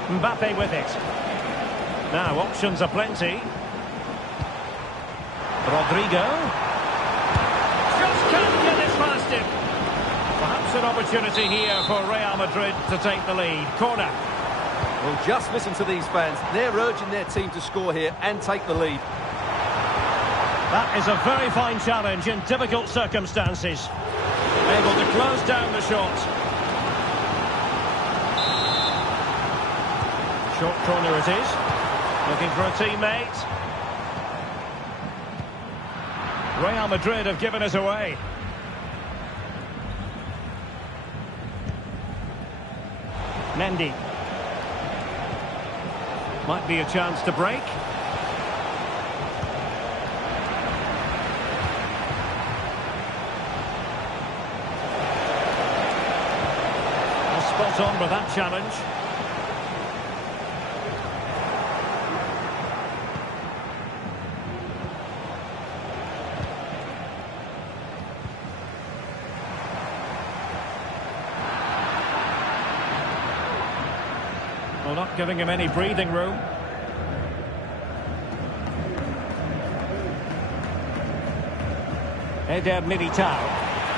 Mbappe with it. Now options are plenty. Rodrigo. Just can't get it past him. Perhaps an opportunity here for Real Madrid to take the lead. Corner. Well, just listen to these fans. They're urging their team to score here and take the lead. That is a very fine challenge in difficult circumstances. Able to close down the shot. Short corner it is. Looking for a teammate. Real Madrid have given us away. Mendy. Might be a chance to break. Spot on with that challenge. Well, not giving him any breathing room. Eder Militao.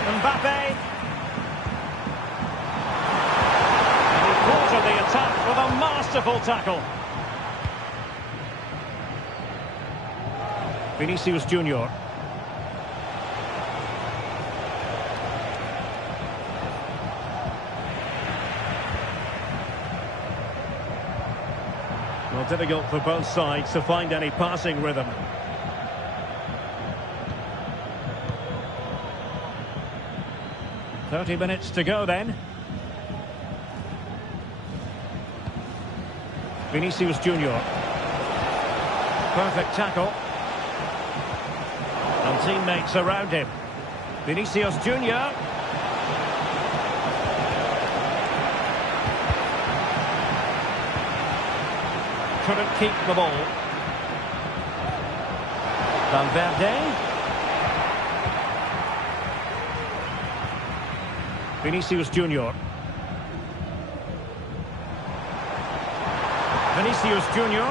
Mbappe. And he quartered the attack with a masterful tackle. Vinicius Junior. Well, difficult for both sides to find any passing rhythm. "30 minutes to go then." Vinicius Junior. Perfect tackle. And teammates around him. Vinicius Junior. couldn't keep the ball. Valverde. Vinicius Junior. Vinicius Junior.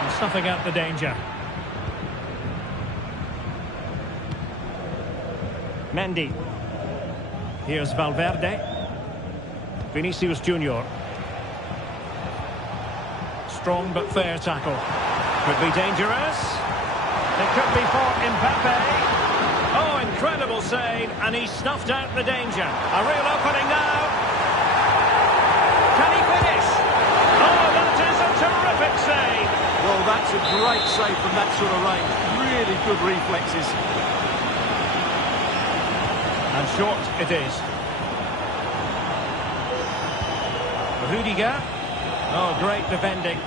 And snuffing out the danger. Mendy. Here's Valverde. Vinicius Junior. Strong but fair tackle. Could be dangerous. It could be for Mbappe. Oh, incredible save, and he snuffed out the danger. A real opening now. Can he finish? Oh, that is a terrific save. Well, that's a great save from that sort of range. Really good reflexes. And short it is. Rudiger. Oh, great defending.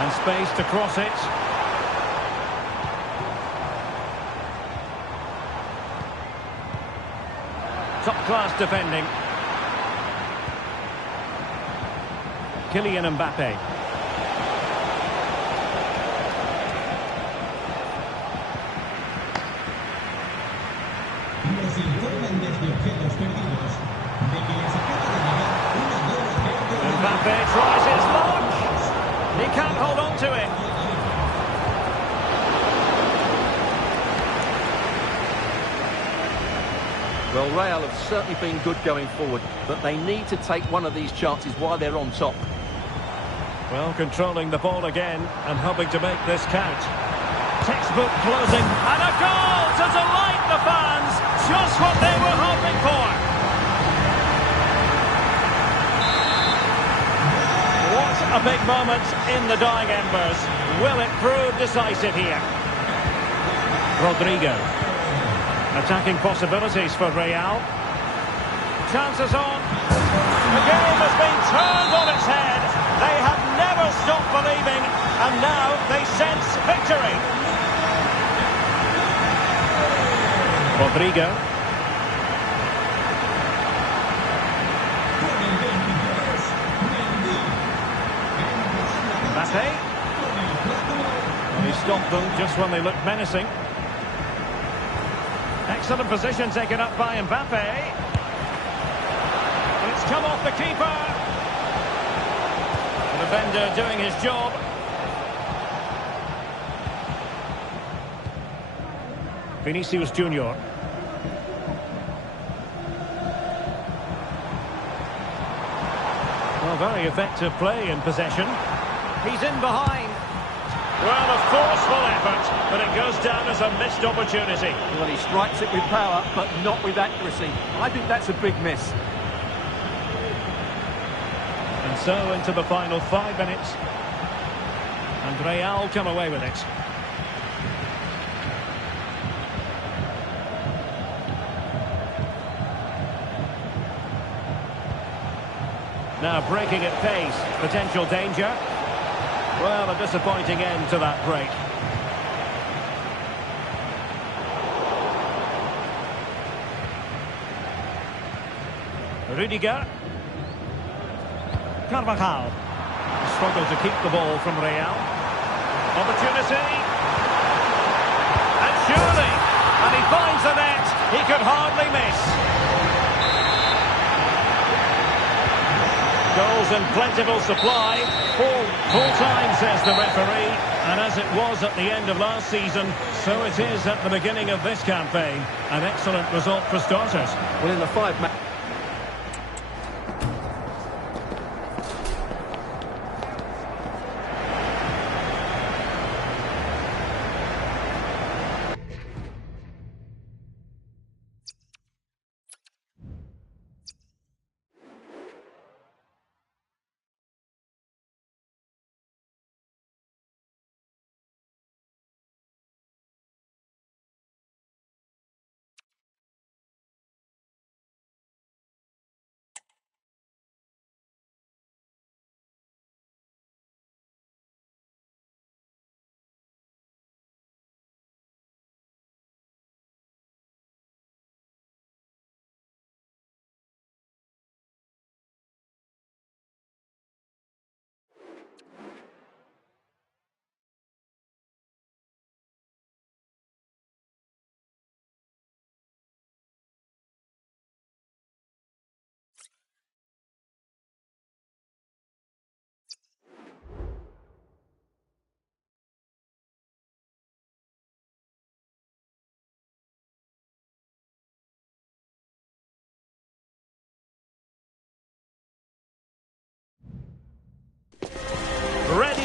And space to cross it. Top-class defending. Kylian Mbappe. Nos informan desde objetos perdidos de que les acaba de llegar una nueva verde. Mbappe tries his luck. He can't hold on to it. Well, Real have certainly been good going forward, but they need to take one of these chances while they're on top. Well, controlling the ball again and hoping to make this count. Textbook closing, and a goal to delight the fans. Just what they were hoping for. What a big moment in the dying embers. Will it prove decisive here? Rodrigo. Attacking possibilities for Real. Chances on. The game has been turned on its head. They have never stopped believing, and now they sense victory. Rodrigo. Mbappe. And he stopped them just when they looked menacing. Excellent position taken up by Mbappe. It's come off the keeper. The defender doing his job. Vinicius Junior. Well, very effective play in possession. He's in behind. Well, a forceful effort, but it goes down as a missed opportunity. Well, he strikes it with power, but not with accuracy. I think that's a big miss. And so into the final 5 minutes. And Real come away with it. Now breaking at pace, potential danger. Well, a disappointing end to that break. Rudiger. Carvajal. Struggle to keep the ball from Real. Opportunity. And surely. And he finds the net. He could hardly miss. Goals in plentiful supply. Full time, says the referee. And as it was at the end of last season, so it is at the beginning of this campaign. An excellent result for starters. Well, in the 5 matches.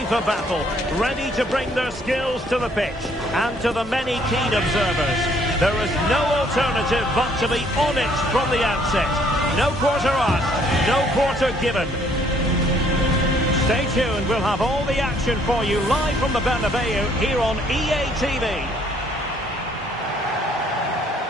for battle, ready to bring their skills to the pitch. And to the many keen observers, there is no alternative but to be on it from the outset. No quarter asked, no quarter given. Stay tuned, we'll have all the action for you live from the Bernabeu here on EA TV.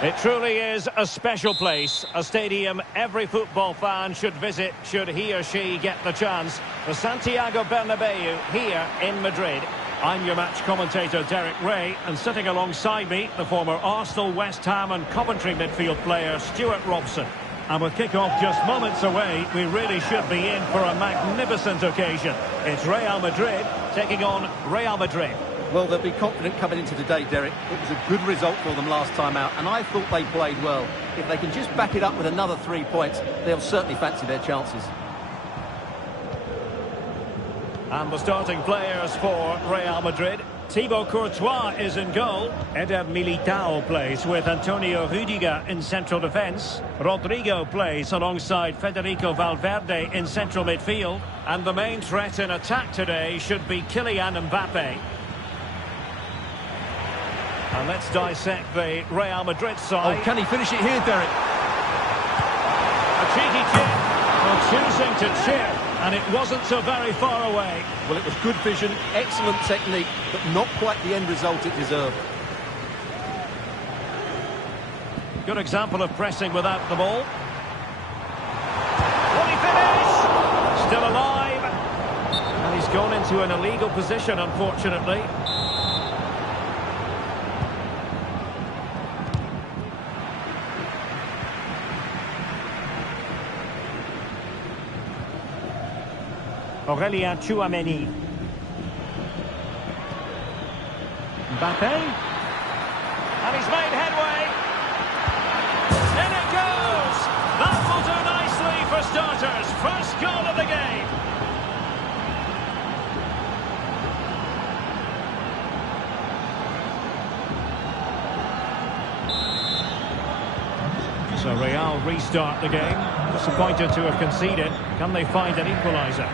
It truly is a special place, a stadium every football fan should visit should he or she get the chance. The Santiago Bernabeu here in Madrid. I'm your match commentator Derek Ray, and sitting alongside me, the former Arsenal, West Ham and Coventry midfield player Stuart Robson. And with kick-off just moments away, we really should be in for a magnificent occasion. It's Real Madrid taking on Real Madrid. Well, they'll be confident coming into today, Derek. It was a good result for them last time out, and I thought they played well. If they can just back it up with another 3 points, they'll certainly fancy their chances. And the starting players for Real Madrid. Thibaut Courtois is in goal. Eder Militao plays with Antonio Rüdiger in central defence. Rodrigo plays alongside Federico Valverde in central midfield. And the main threat in attack today should be Kylian Mbappe. And let's dissect the Real Madrid side. Oh, can he finish it here, Derek? A cheeky chip. Well, choosing to chip, and it wasn't so very far away. Well, it was good vision, excellent technique, but not quite the end result it deserved. Good example of pressing without the ball. Will he finish? Still alive. And he's gone into an illegal position, unfortunately. Aurélien Tchouameni. Mbappe. And he's made headway. In it goes! That will do nicely for starters. First goal of the game. So Real restart the game. Disappointed to have conceded. Can they find an equaliser?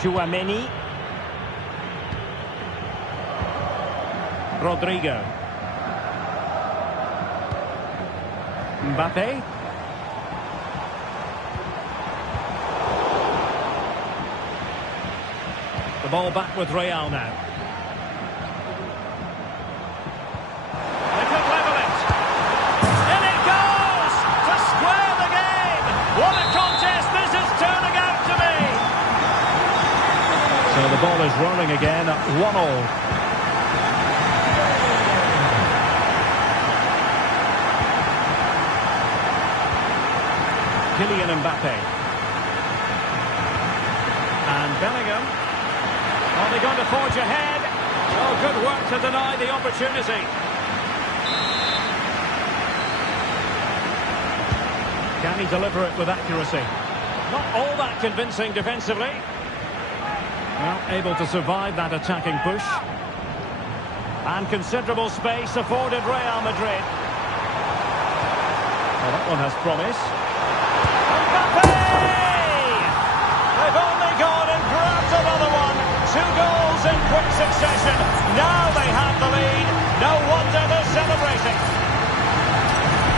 Tchouameni. Rodrigo. Mbappe. The ball back with Real now. They could level it. In it goes! To square the game! What a contest this is turning out to be! So the ball is rolling again at 1-1. Kylian Mbappe. And Bellingham. Are they going to forge ahead? Oh, good work to deny the opportunity. Can he deliver it with accuracy? Not all that convincing defensively. Well, able to survive that attacking push. And considerable space afforded Real Madrid. Well, that one has promise. Mbappe! They've only gone and grabbed another one. 2 goals in quick succession. Now they have the lead. No wonder they're celebrating.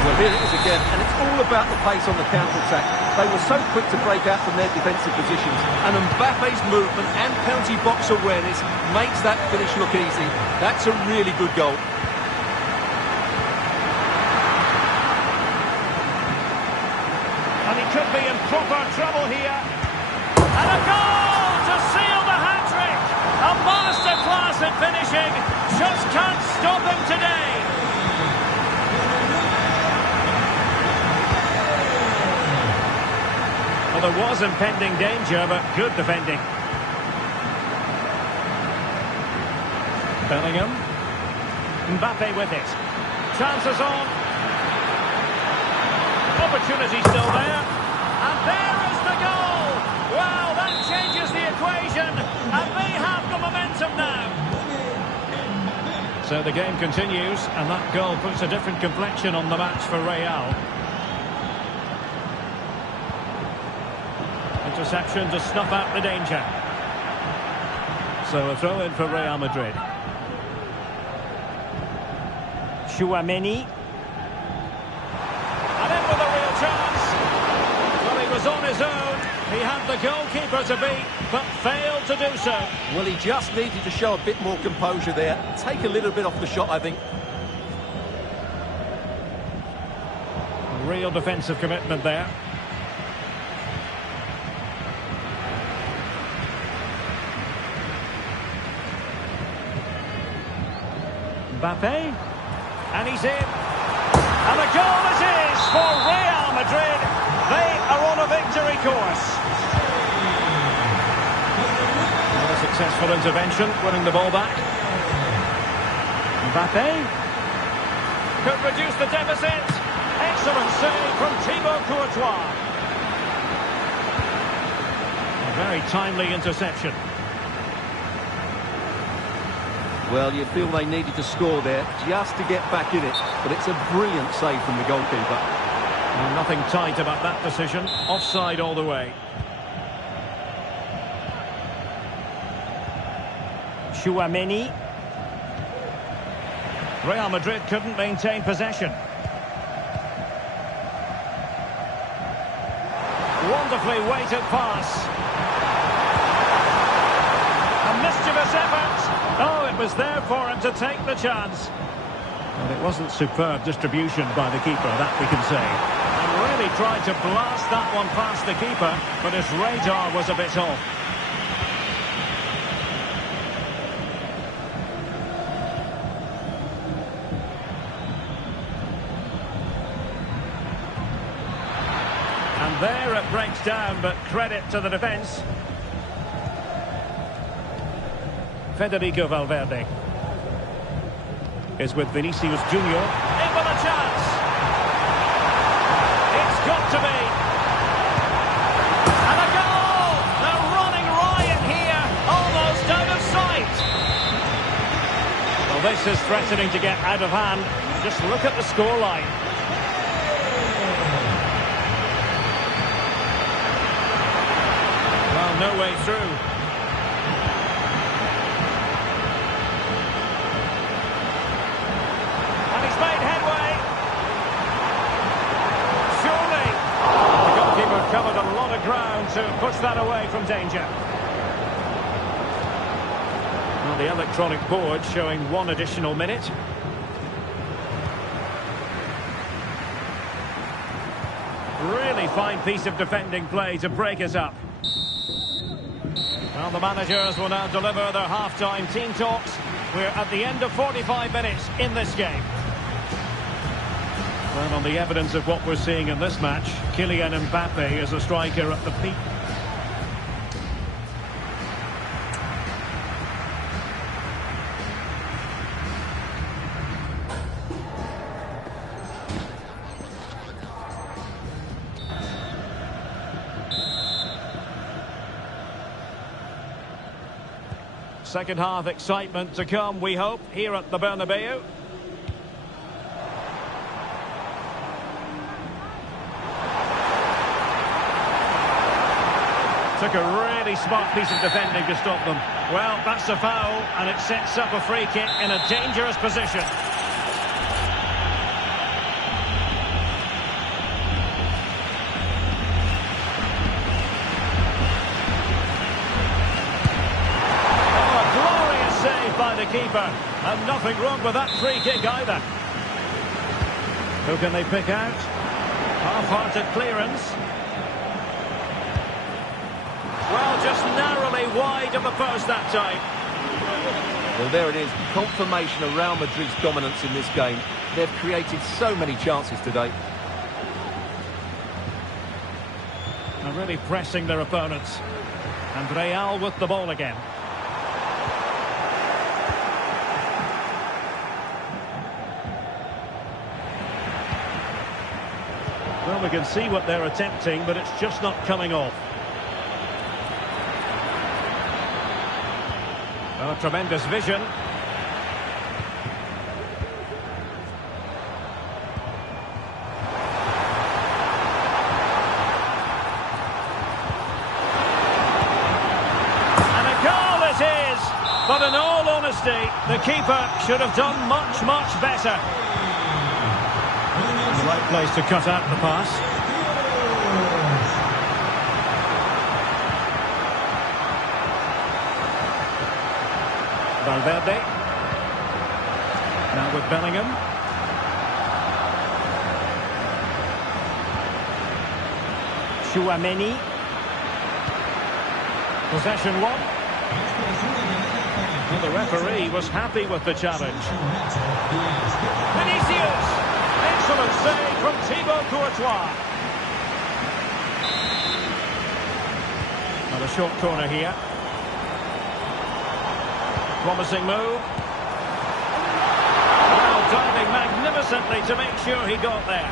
Well, here it is again, and it's all about the pace on the counter-attack. They were so quick to break out from their defensive positions, and Mbappe's movement and penalty box awareness makes that finish look easy. That's a really good goal. And he could be in proper trouble here. And a goal to seal the hat-trick. A masterclass at finishing. Just can't stop him today. Well, there was impending danger, but good defending. Bellingham. Mbappe with it. Chances on. Opportunity still there. And there is the goal. Wow, that changes the equation. And they have the momentum now. So the game continues, and that goal puts a different complexion on the match for Real. Into interception to snuff out the danger. So a throw in for Real Madrid. Chouameni. And in with a real chance. Well, he was on his own. He had the goalkeeper to beat, but failed to do so. Well, he just needed to show a bit more composure there. Take a little bit off the shot, I think. Real defensive commitment there. Mbappe. And he's in. And the goal it is for Real Madrid. They are on a victory course. A successful intervention, winning the ball back. Mbappe. Could reduce the deficit. Excellent save from Thibaut Courtois. A very timely interception. Well, you feel they needed to score there just to get back in it. But it's a brilliant save from the goalkeeper. Well, nothing tight about that decision. Offside all the way. Chouameni. Real Madrid couldn't maintain possession. Wonderfully weighted pass. A mischievous effort. Oh, it was there for him to take the chance. But it wasn't superb distribution by the keeper, that we can say. And really tried to blast that one past the keeper, but his radar was a bit off. And there it breaks down, but credit to the defence. Federico Valverde is with Vinicius Junior. In with a chance. It's got to be. And a goal! They're running riot here, almost out of sight. Well, this is threatening to get out of hand. Just look at the scoreline. Well, no way through. Covered a lot of ground to push that away from danger. Well, the electronic board showing 1 additional minute. Really fine piece of defending play to break us up. Well, the managers will now deliver their half-time team talks. We're at the end of 45 minutes in this game. Well, on the evidence of what we're seeing in this match, Kylian Mbappe is a striker at the peak. Second half excitement to come, we hope, here at the Bernabeu. Took a really smart piece of defending to stop them. Well, that's a foul, and it sets up a free kick in a dangerous position. Oh, a glorious save by the keeper. And nothing wrong with that free kick either. Who can they pick out? Half-hearted clearance. Well, just narrowly wide of the post that time. Well, there it is. Confirmation of Real Madrid's dominance in this game. They've created so many chances today. And really pressing their opponents. And Real with the ball again. Well, we can see what they're attempting, but it's just not coming off. Oh, tremendous vision. But in all honesty, the keeper should have done much, much better. The right place to cut out the pass. Valverde. Now with Bellingham. Tchouaméni. Possession one. Well, the referee was happy with the challenge. Vinicius! Excellent save from Thibaut Courtois. Another short corner here. Promising move. Wow, diving magnificently to make sure he got there.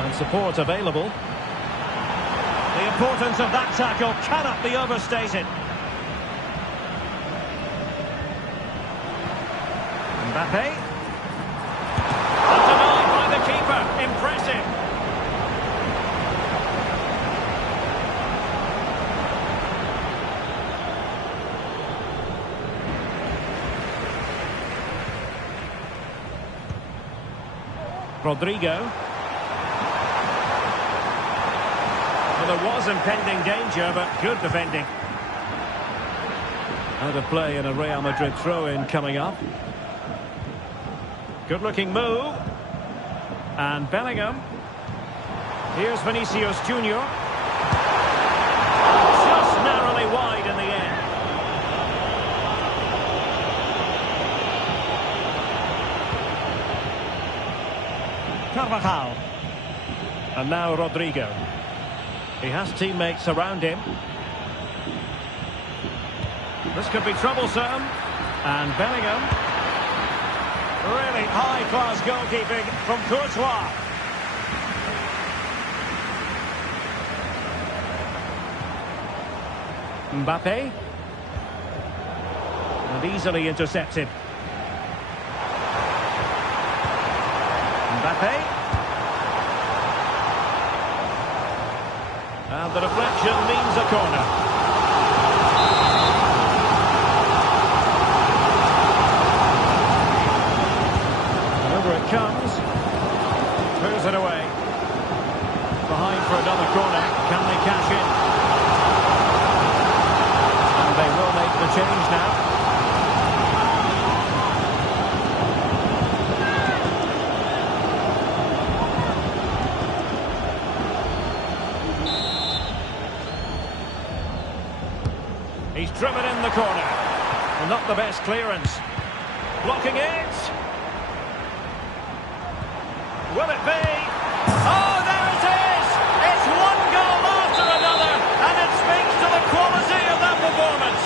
And support available. The importance of that tackle cannot be overstated. Mbappe. Denied by the keeper. Impressive. Rodrigo. Well, there was impending danger, but good defending. Out of play and a Real Madrid throw-in coming up. Good-looking move. And Bellingham. Here's Vinicius Junior. Just narrowly wide in the end. Carvajal. And now Rodrigo. He has teammates around him. This could be troublesome. And Bellingham. Really high-class goalkeeping from Courtois. Mbappe. And easily intercepted. Mbappe. And the deflection means a corner. It comes, moves it away, behind for another corner. Can they cash in? And they will make the change now. He's driven in the corner, well, not the best clearance, blocking it. Will it be? Oh, there it is! It's one goal after another, and it speaks to the quality of that performance.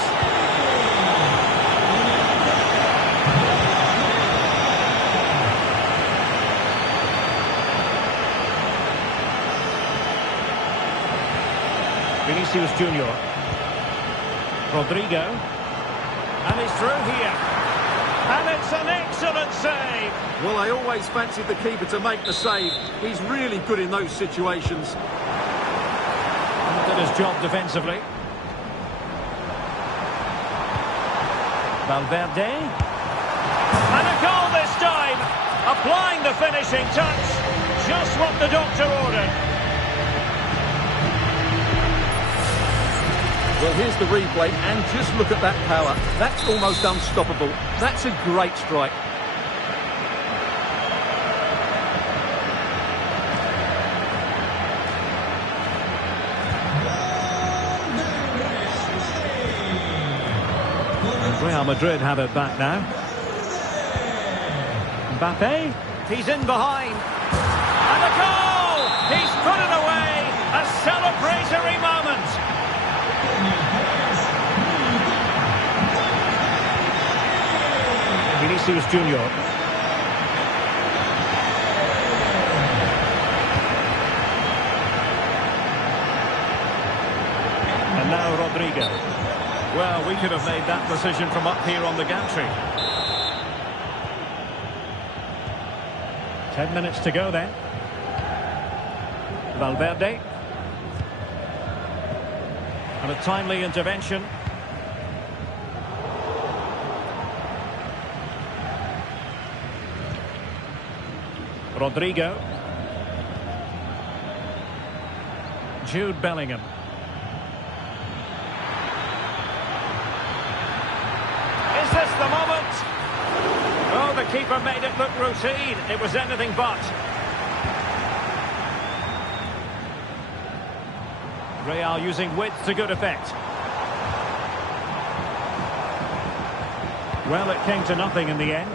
Vinicius Junior. Rodrigo. And he's through here. And it's an excellent save. Well, I always fancied the keeper to make the save. He's really good in those situations. Did his job defensively. Valverde. And a goal this time. Applying the finishing touch. Just what the doctor ordered. Well, here's the replay, and just look at that power. That's almost unstoppable. That's a great strike. Real Madrid have it back now. Mbappe. He's in behind. And a goal! He's put it away. A celebratory moment. Vinicius Junior. And now Rodrigo. Well, we could have made that decision from up here on the gantry. 10 minutes to go then. Valverde. And a timely intervention. Rodrigo. Jude Bellingham. Is this the moment? Oh, the keeper made it look routine. It was anything but. Real using width to good effect. Well, it came to nothing in the end.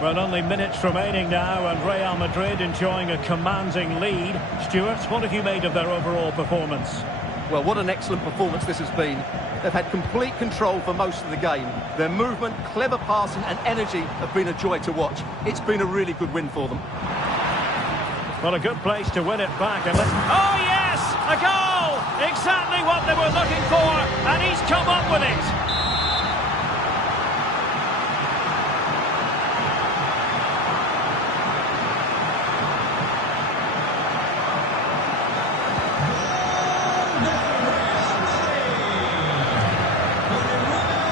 Well, only minutes remaining now, and Real Madrid enjoying a commanding lead. Stuart, what have you made of their overall performance? Well, what an excellent performance this has been. They've had complete control for most of the game. Their movement, clever passing and energy have been a joy to watch. It's been a really good win for them. Well, a good place to win it back. And Oh, yes! A goal! Exactly what they were looking for, and he's come up with it.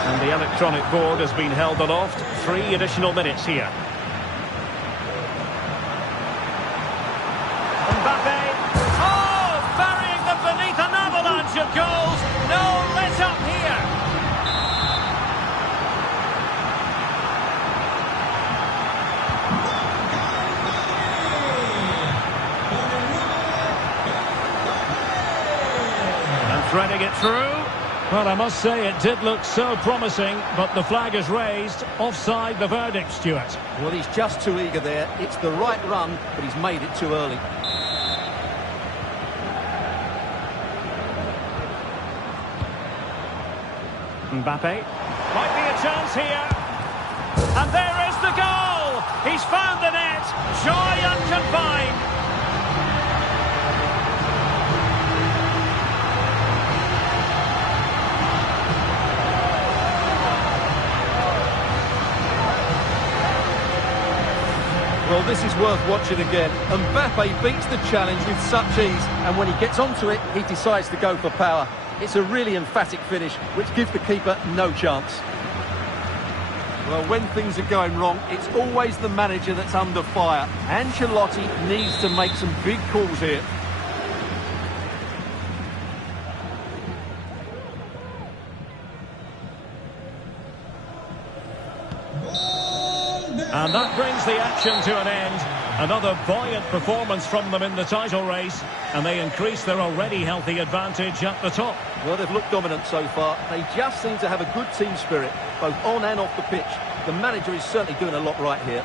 And the electronic board has been held aloft. 3 additional minutes here. Mbappe. Oh, burying them beneath an avalanche of goals. No let up here. And threading it through. Well, I must say it did look so promising, but the flag is raised. Offside the verdict, Stuart. Well, he's just too eager there. It's the right run, but he's made it too early. Mbappe. Might be a chance here. And there is the goal. He's found the net. Joy unconfined. Well, this is worth watching again. Mbappe beats the challenge with such ease, and when he gets onto it, he decides to go for power. It's a really emphatic finish, which gives the keeper no chance. Well, when things are going wrong, it's always the manager that's under fire. Ancelotti needs to make some big calls here. And that brings the action to an end. Another buoyant performance from them in the title race, and they increase their already healthy advantage at the top. Well, they've looked dominant so far. They just seem to have a good team spirit, both on and off the pitch. The manager is certainly doing a lot right here.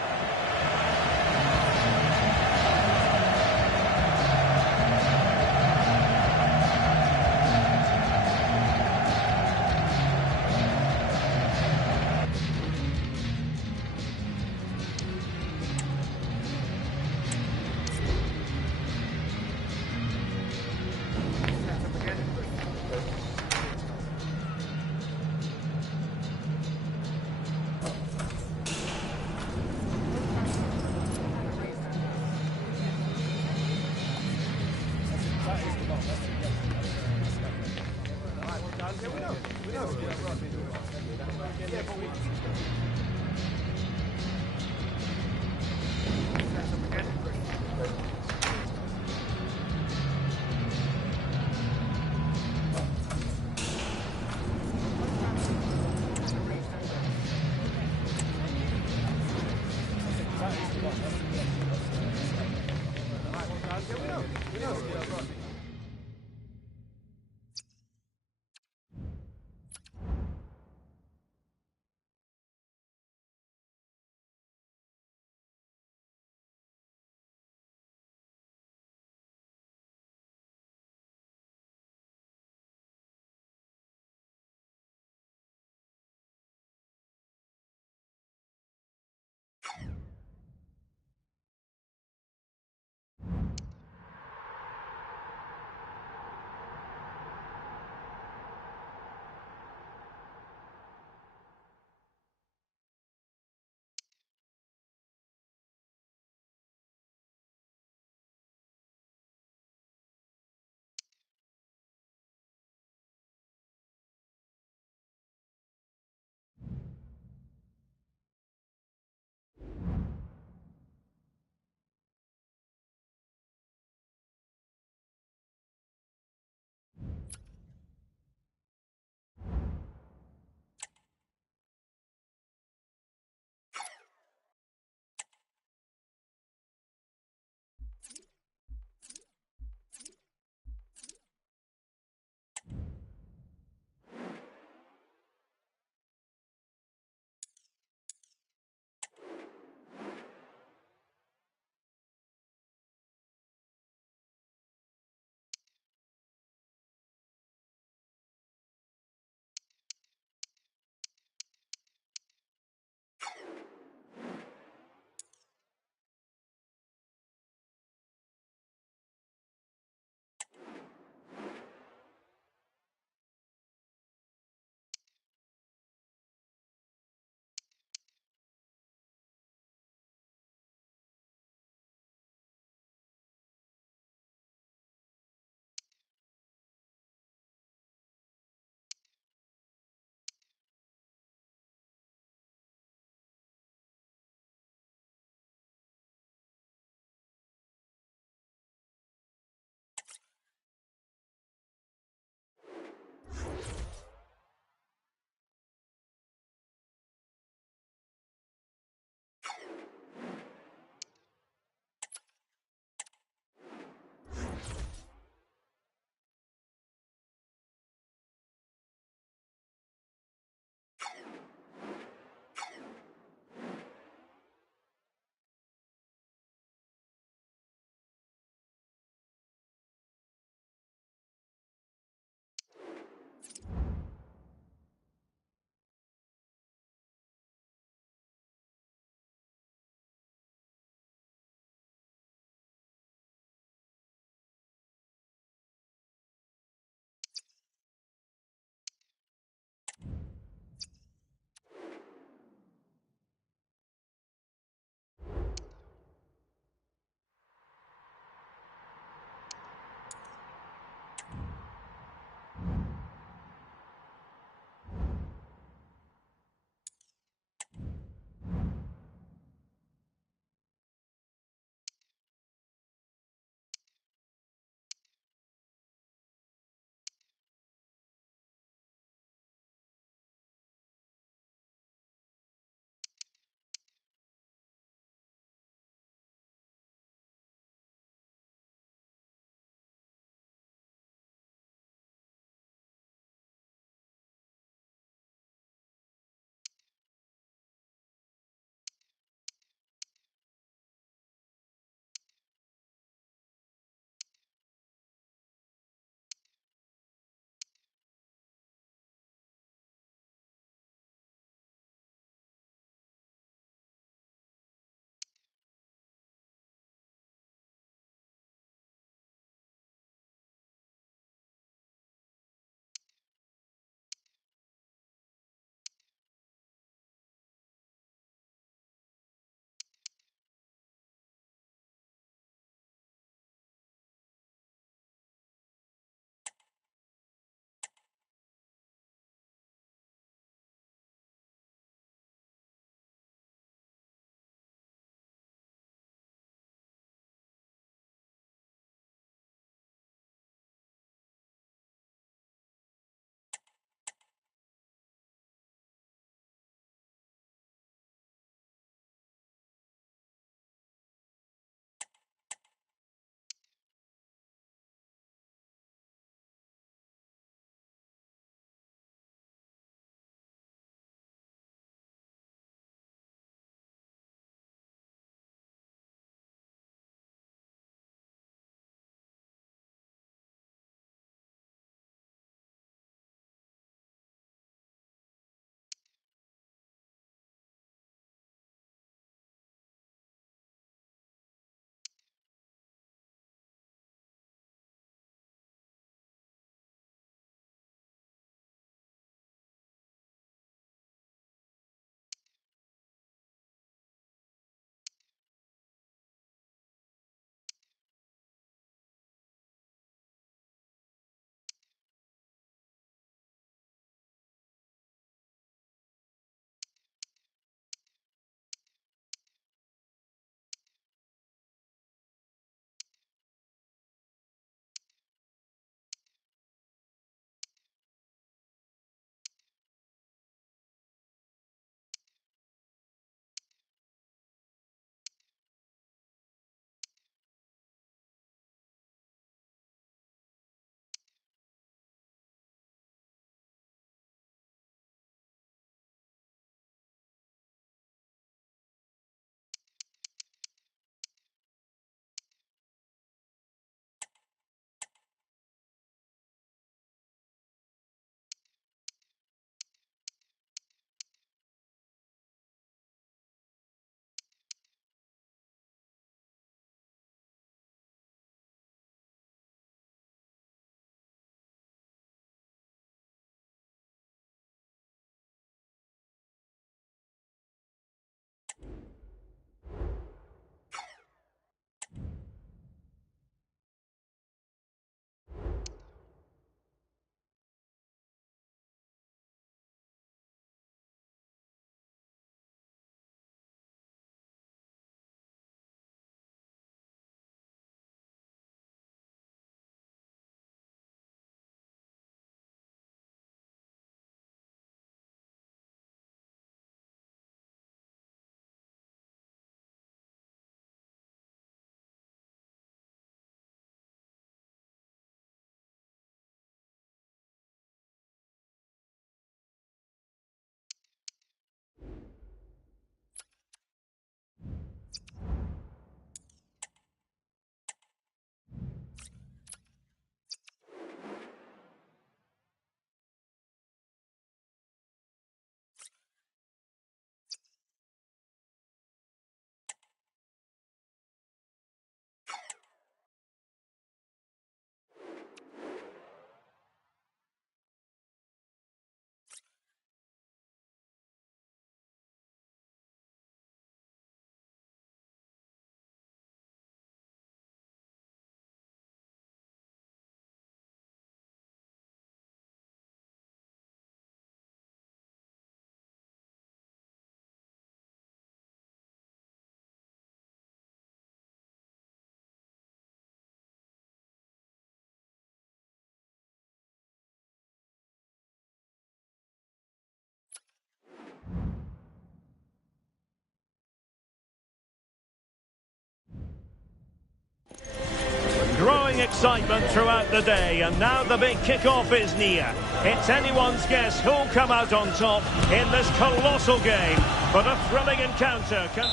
Growing excitement throughout the day, and now the big kick-off is near. It's anyone's guess who'll come out on top in this colossal game, but a thrilling encounter can...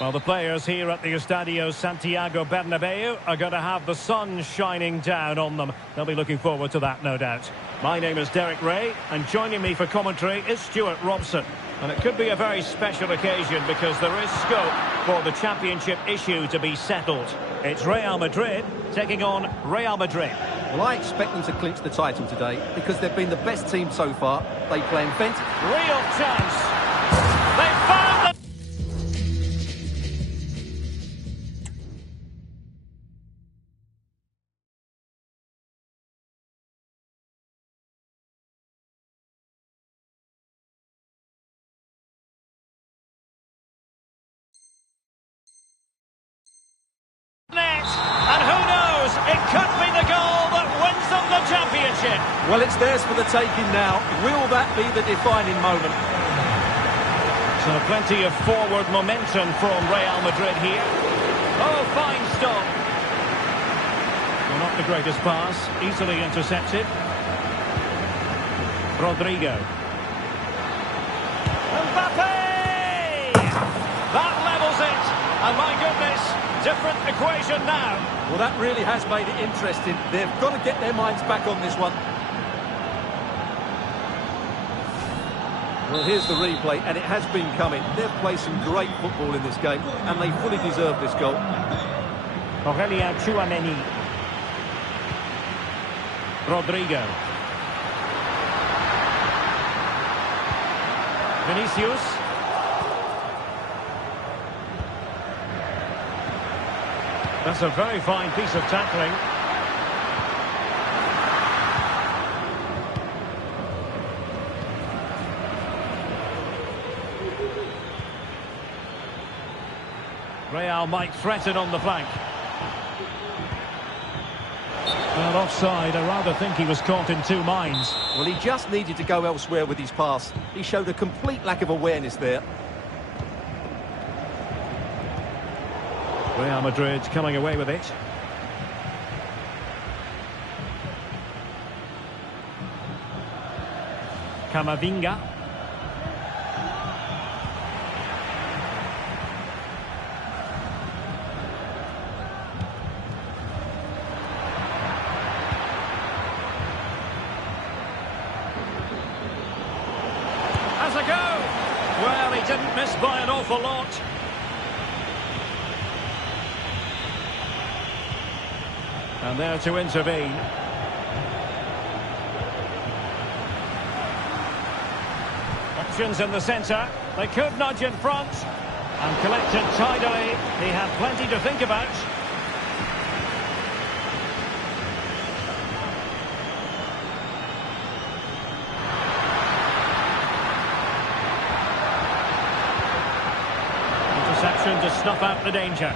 Well, the players here at the Estadio Santiago Bernabeu are going to have the sun shining down on them. They'll be looking forward to that, no doubt. My name is Derek Ray, and joining me for commentary is Stuart Robson. And it could be a very special occasion because there is scope for the championship issue to be settled. It's Real Madrid taking on Real Madrid. Well, I expect them to clinch the title today because they've been the best team so far. They play inventive. Real chance. They found the... net. And who knows, it could be the goal that wins them the championship. Well, it's theirs for the taking now. Will that be the defining moment? So plenty of forward momentum from Real Madrid here. Oh, fine stop. Well, not the greatest pass, easily intercepted. Rodrigo. Mbappe! That levels it. And my goodness, different equation now. Well, that really has made it interesting. They've got to get their minds back on this one. Well, here's the replay, and it has been coming. They've played some great football in this game, and they fully deserve this goal. Aurelien Tchouameni. Rodrigo. Vinicius. That's a very fine piece of tackling. Real might threaten on the flank. Well, offside. I rather think he was caught in two minds. Well, he just needed to go elsewhere with his pass. He showed a complete lack of awareness there. Real Madrid coming away with it. Camavinga. Has a go. Well, he didn't miss by an awful lot. And there to intervene. Options in the centre. They could nudge in front. And collected tidily. He had plenty to think about. Interception to snuff out the danger.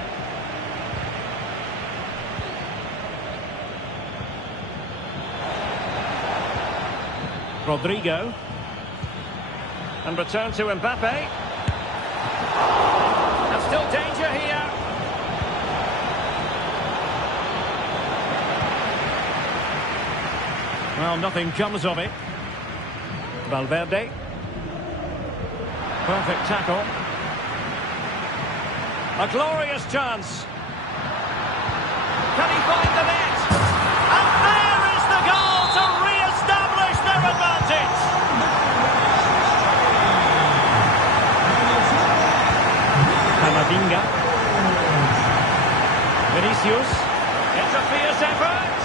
Rodrigo. And return to Mbappe. And still danger here. Well, nothing comes of it. Valverde. Perfect tackle. A glorious chance. Can he find the net? And there is the goal to re-establish their advantage. Camavinga. Vinicius. It's a fierce effort.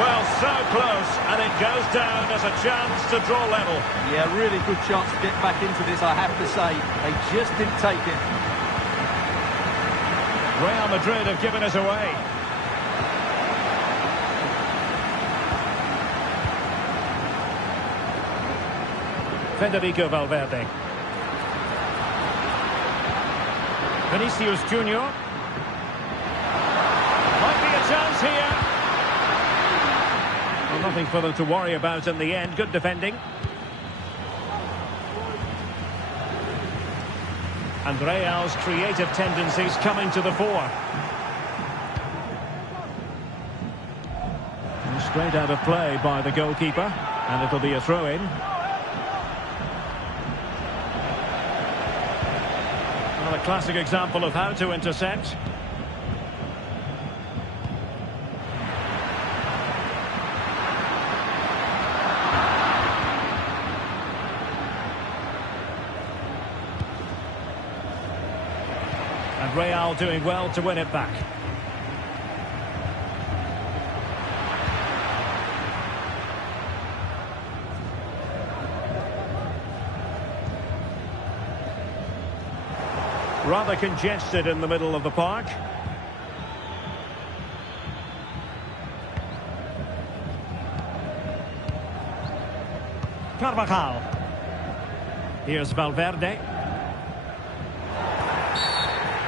Well, so close, and it goes down as a chance to draw level. Yeah, really good chance to get back into this, I have to say. They just didn't take it. Real Madrid have given us away. Federico Valverde. Vinicius Junior. Might be a chance here. Well, nothing for them to worry about in the end. Good defending. And Real's creative tendencies coming to the fore. And straight out of play by the goalkeeper. And it'll be a throw-in. Well, a classic example of how to intercept. And Real doing well to win it back. Rather congested in the middle of the park. Carvajal. Here's Valverde.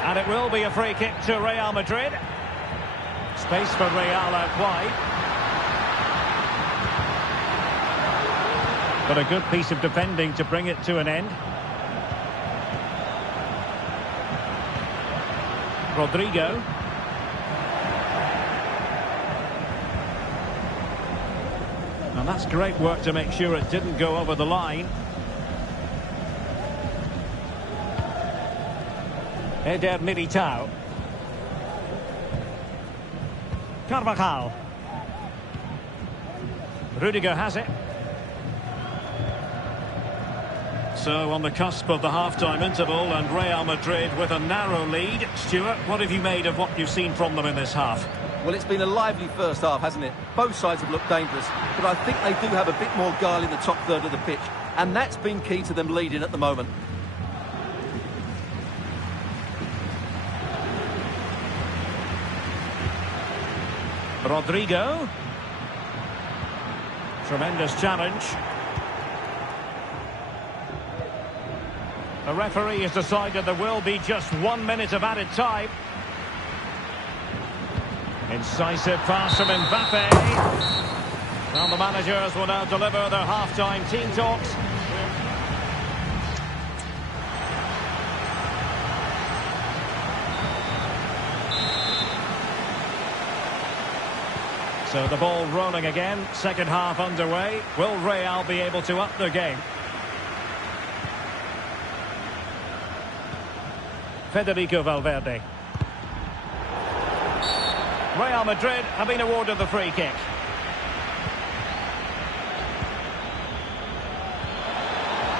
And it will be a free kick to Real Madrid. Space for Real out wide. But a good piece of defending to bring it to an end. Rodrigo. And that's great work to make sure it didn't go over the line. Eder Militao. Carvajal. Rudiger has it. So on the cusp of the half-time interval, and Real Madrid with a narrow lead. Stuart, what have you made of what you've seen from them in this half? Well, it's been a lively first half, hasn't it? Both sides have looked dangerous, but I think they do have a bit more guile in the top third of the pitch, and that's been key to them leading at the moment. Rodrigo. Tremendous challenge. The referee has decided there will be just 1 minute of added time. Incisive pass from Mbappe. Well, the managers will now deliver their half-time team talks. So the ball rolling again, second half underway. Will Real be able to up their game? Federico Valverde. Real Madrid have been awarded the free kick.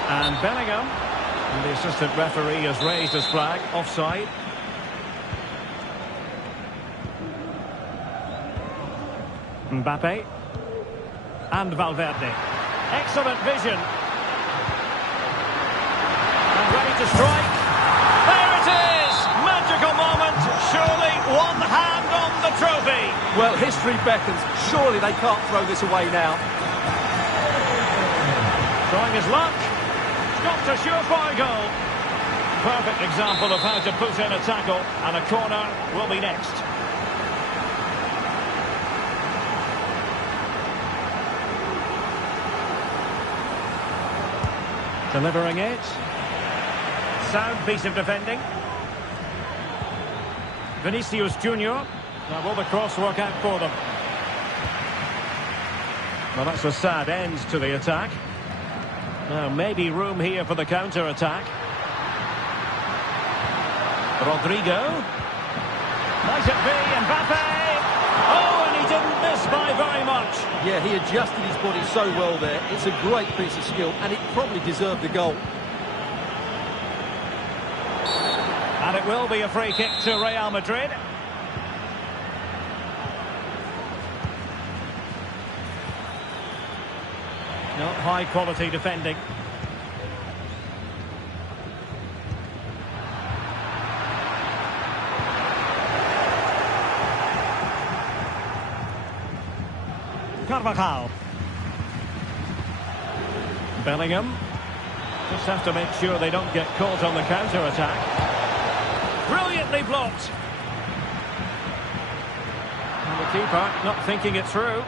And Bellingham. And the assistant referee has raised his flag, offside. Mbappe. And Valverde. Excellent vision. And ready to strike. There it Well, history beckons. Surely they can't throw this away now. Trying his luck. Stopped a surefire goal. Perfect example of how to put in a tackle, and a corner will be next. Delivering it. Sound piece of defending. Vinicius Junior. Now will the cross work out for them? Well, that's a sad end to the attack. Now maybe room here for the counter-attack. Rodrigo. Might it be Mbappe? Oh, and he didn't miss by very much. Yeah, he adjusted his body so well there. It's a great piece of skill, and it probably deserved the goal. And it will be a free kick to Real Madrid. Not high quality defending. Carvajal. Bellingham. Just have to make sure they don't get caught on the counter-attack. Brilliantly blocked. And the keeper not thinking it through.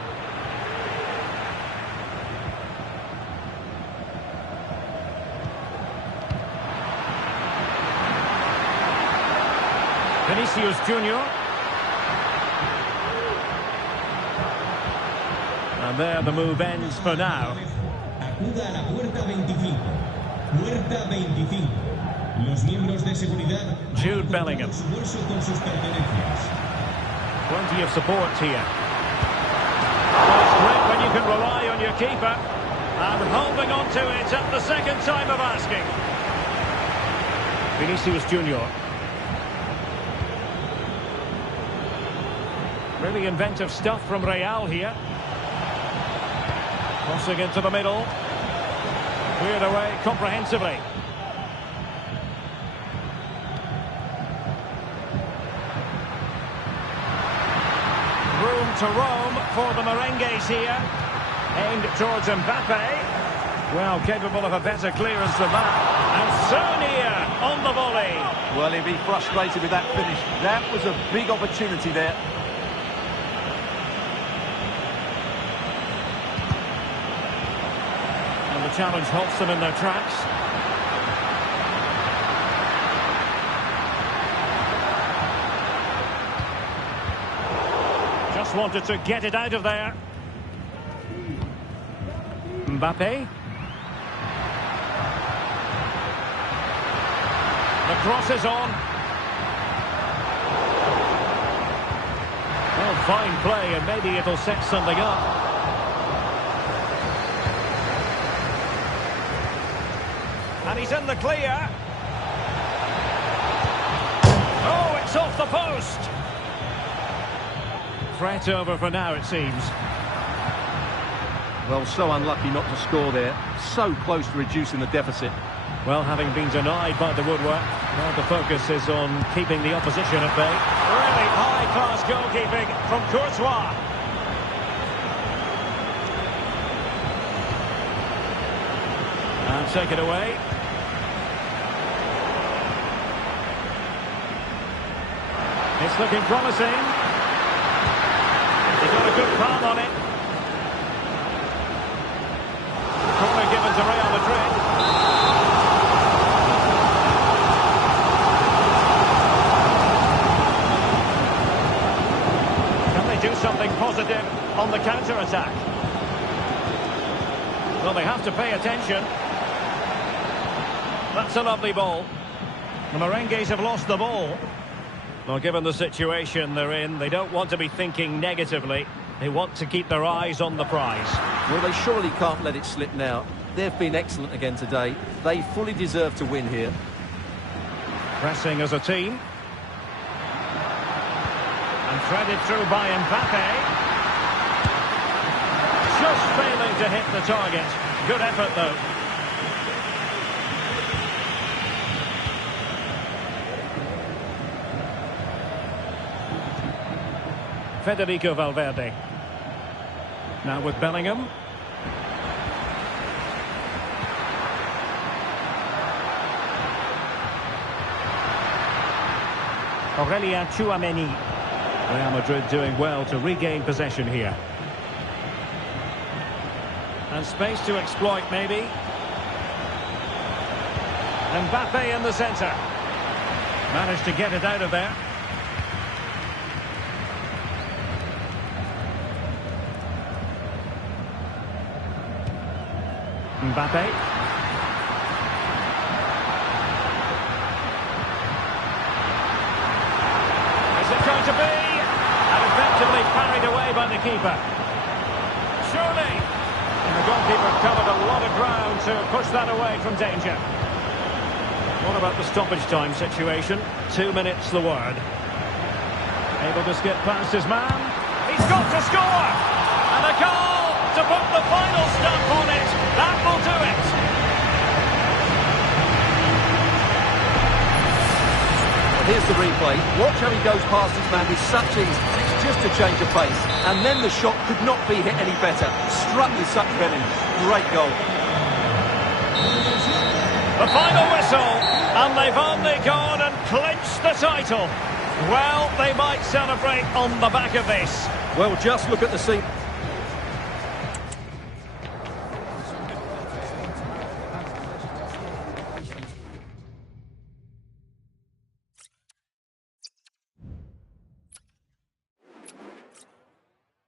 Vinicius Junior. And there the move ends for now. Acuda a la puerta 25. Puerta 25. Los miembros de seguridad. Jude Bellingham. Su bolso con sus pertenencias. Plenty of support here. Well, it's great when you can rely on your keeper. And holding on to it at the second time of asking. Vinicius Junior. Really inventive stuff from Real here. Crossing into the middle. Cleared away comprehensively. Room to roam for the merengues here. Aimed towards Mbappe. Well, capable of a better clearance than that. And Sonia on the volley. Well, he'll be frustrated with that finish. That was a big opportunity there. The challenge halts them in their tracks. Just wanted to get it out of there. Mbappe. The cross is on. Well, fine play, and maybe it'll set something up. And he's in the clear. Oh, it's off the post. Threat over for now, it seems. Well, so unlucky not to score there. So close to reducing the deficit. Well, having been denied by the woodwork, now the focus is on keeping the opposition at bay. Really high-class goalkeeping from Courtois. And take it away. It's looking promising. He got a good palm on it. Corner given to Real Madrid. Can they do something positive on the counter-attack? Well, they have to pay attention. That's a lovely ball. The merengues have lost the ball. Well, given the situation they're in, they don't want to be thinking negatively. They want to keep their eyes on the prize. Well, they surely can't let it slip now. They've been excellent again today. They fully deserve to win here. Pressing as a team. And threaded through by Mbappe. Just failing to hit the target. Good effort, though. Federico Valverde. Now with Bellingham. Aurelien Tchouameni. Real Madrid doing well to regain possession here. And space to exploit, maybe. Mbappe in the centre. Managed to get it out of there. Mbappe. Is it going to be? And effectively carried away by the keeper. Surely. And the goalkeeper covered a lot of ground to push that away from danger. What about the stoppage time situation? 2 minutes the word. Able to skip past his man. He's got to score! And a goal to put the final stamp on it. That will do it. Here's the replay. Watch how he goes past his man with such ease. It's just a change of pace. And then the shot could not be hit any better. Struck with such venom. Great goal. The final whistle, and they've only gone and clinched the title. Well, they might celebrate on the back of this. Well, just look at the scene.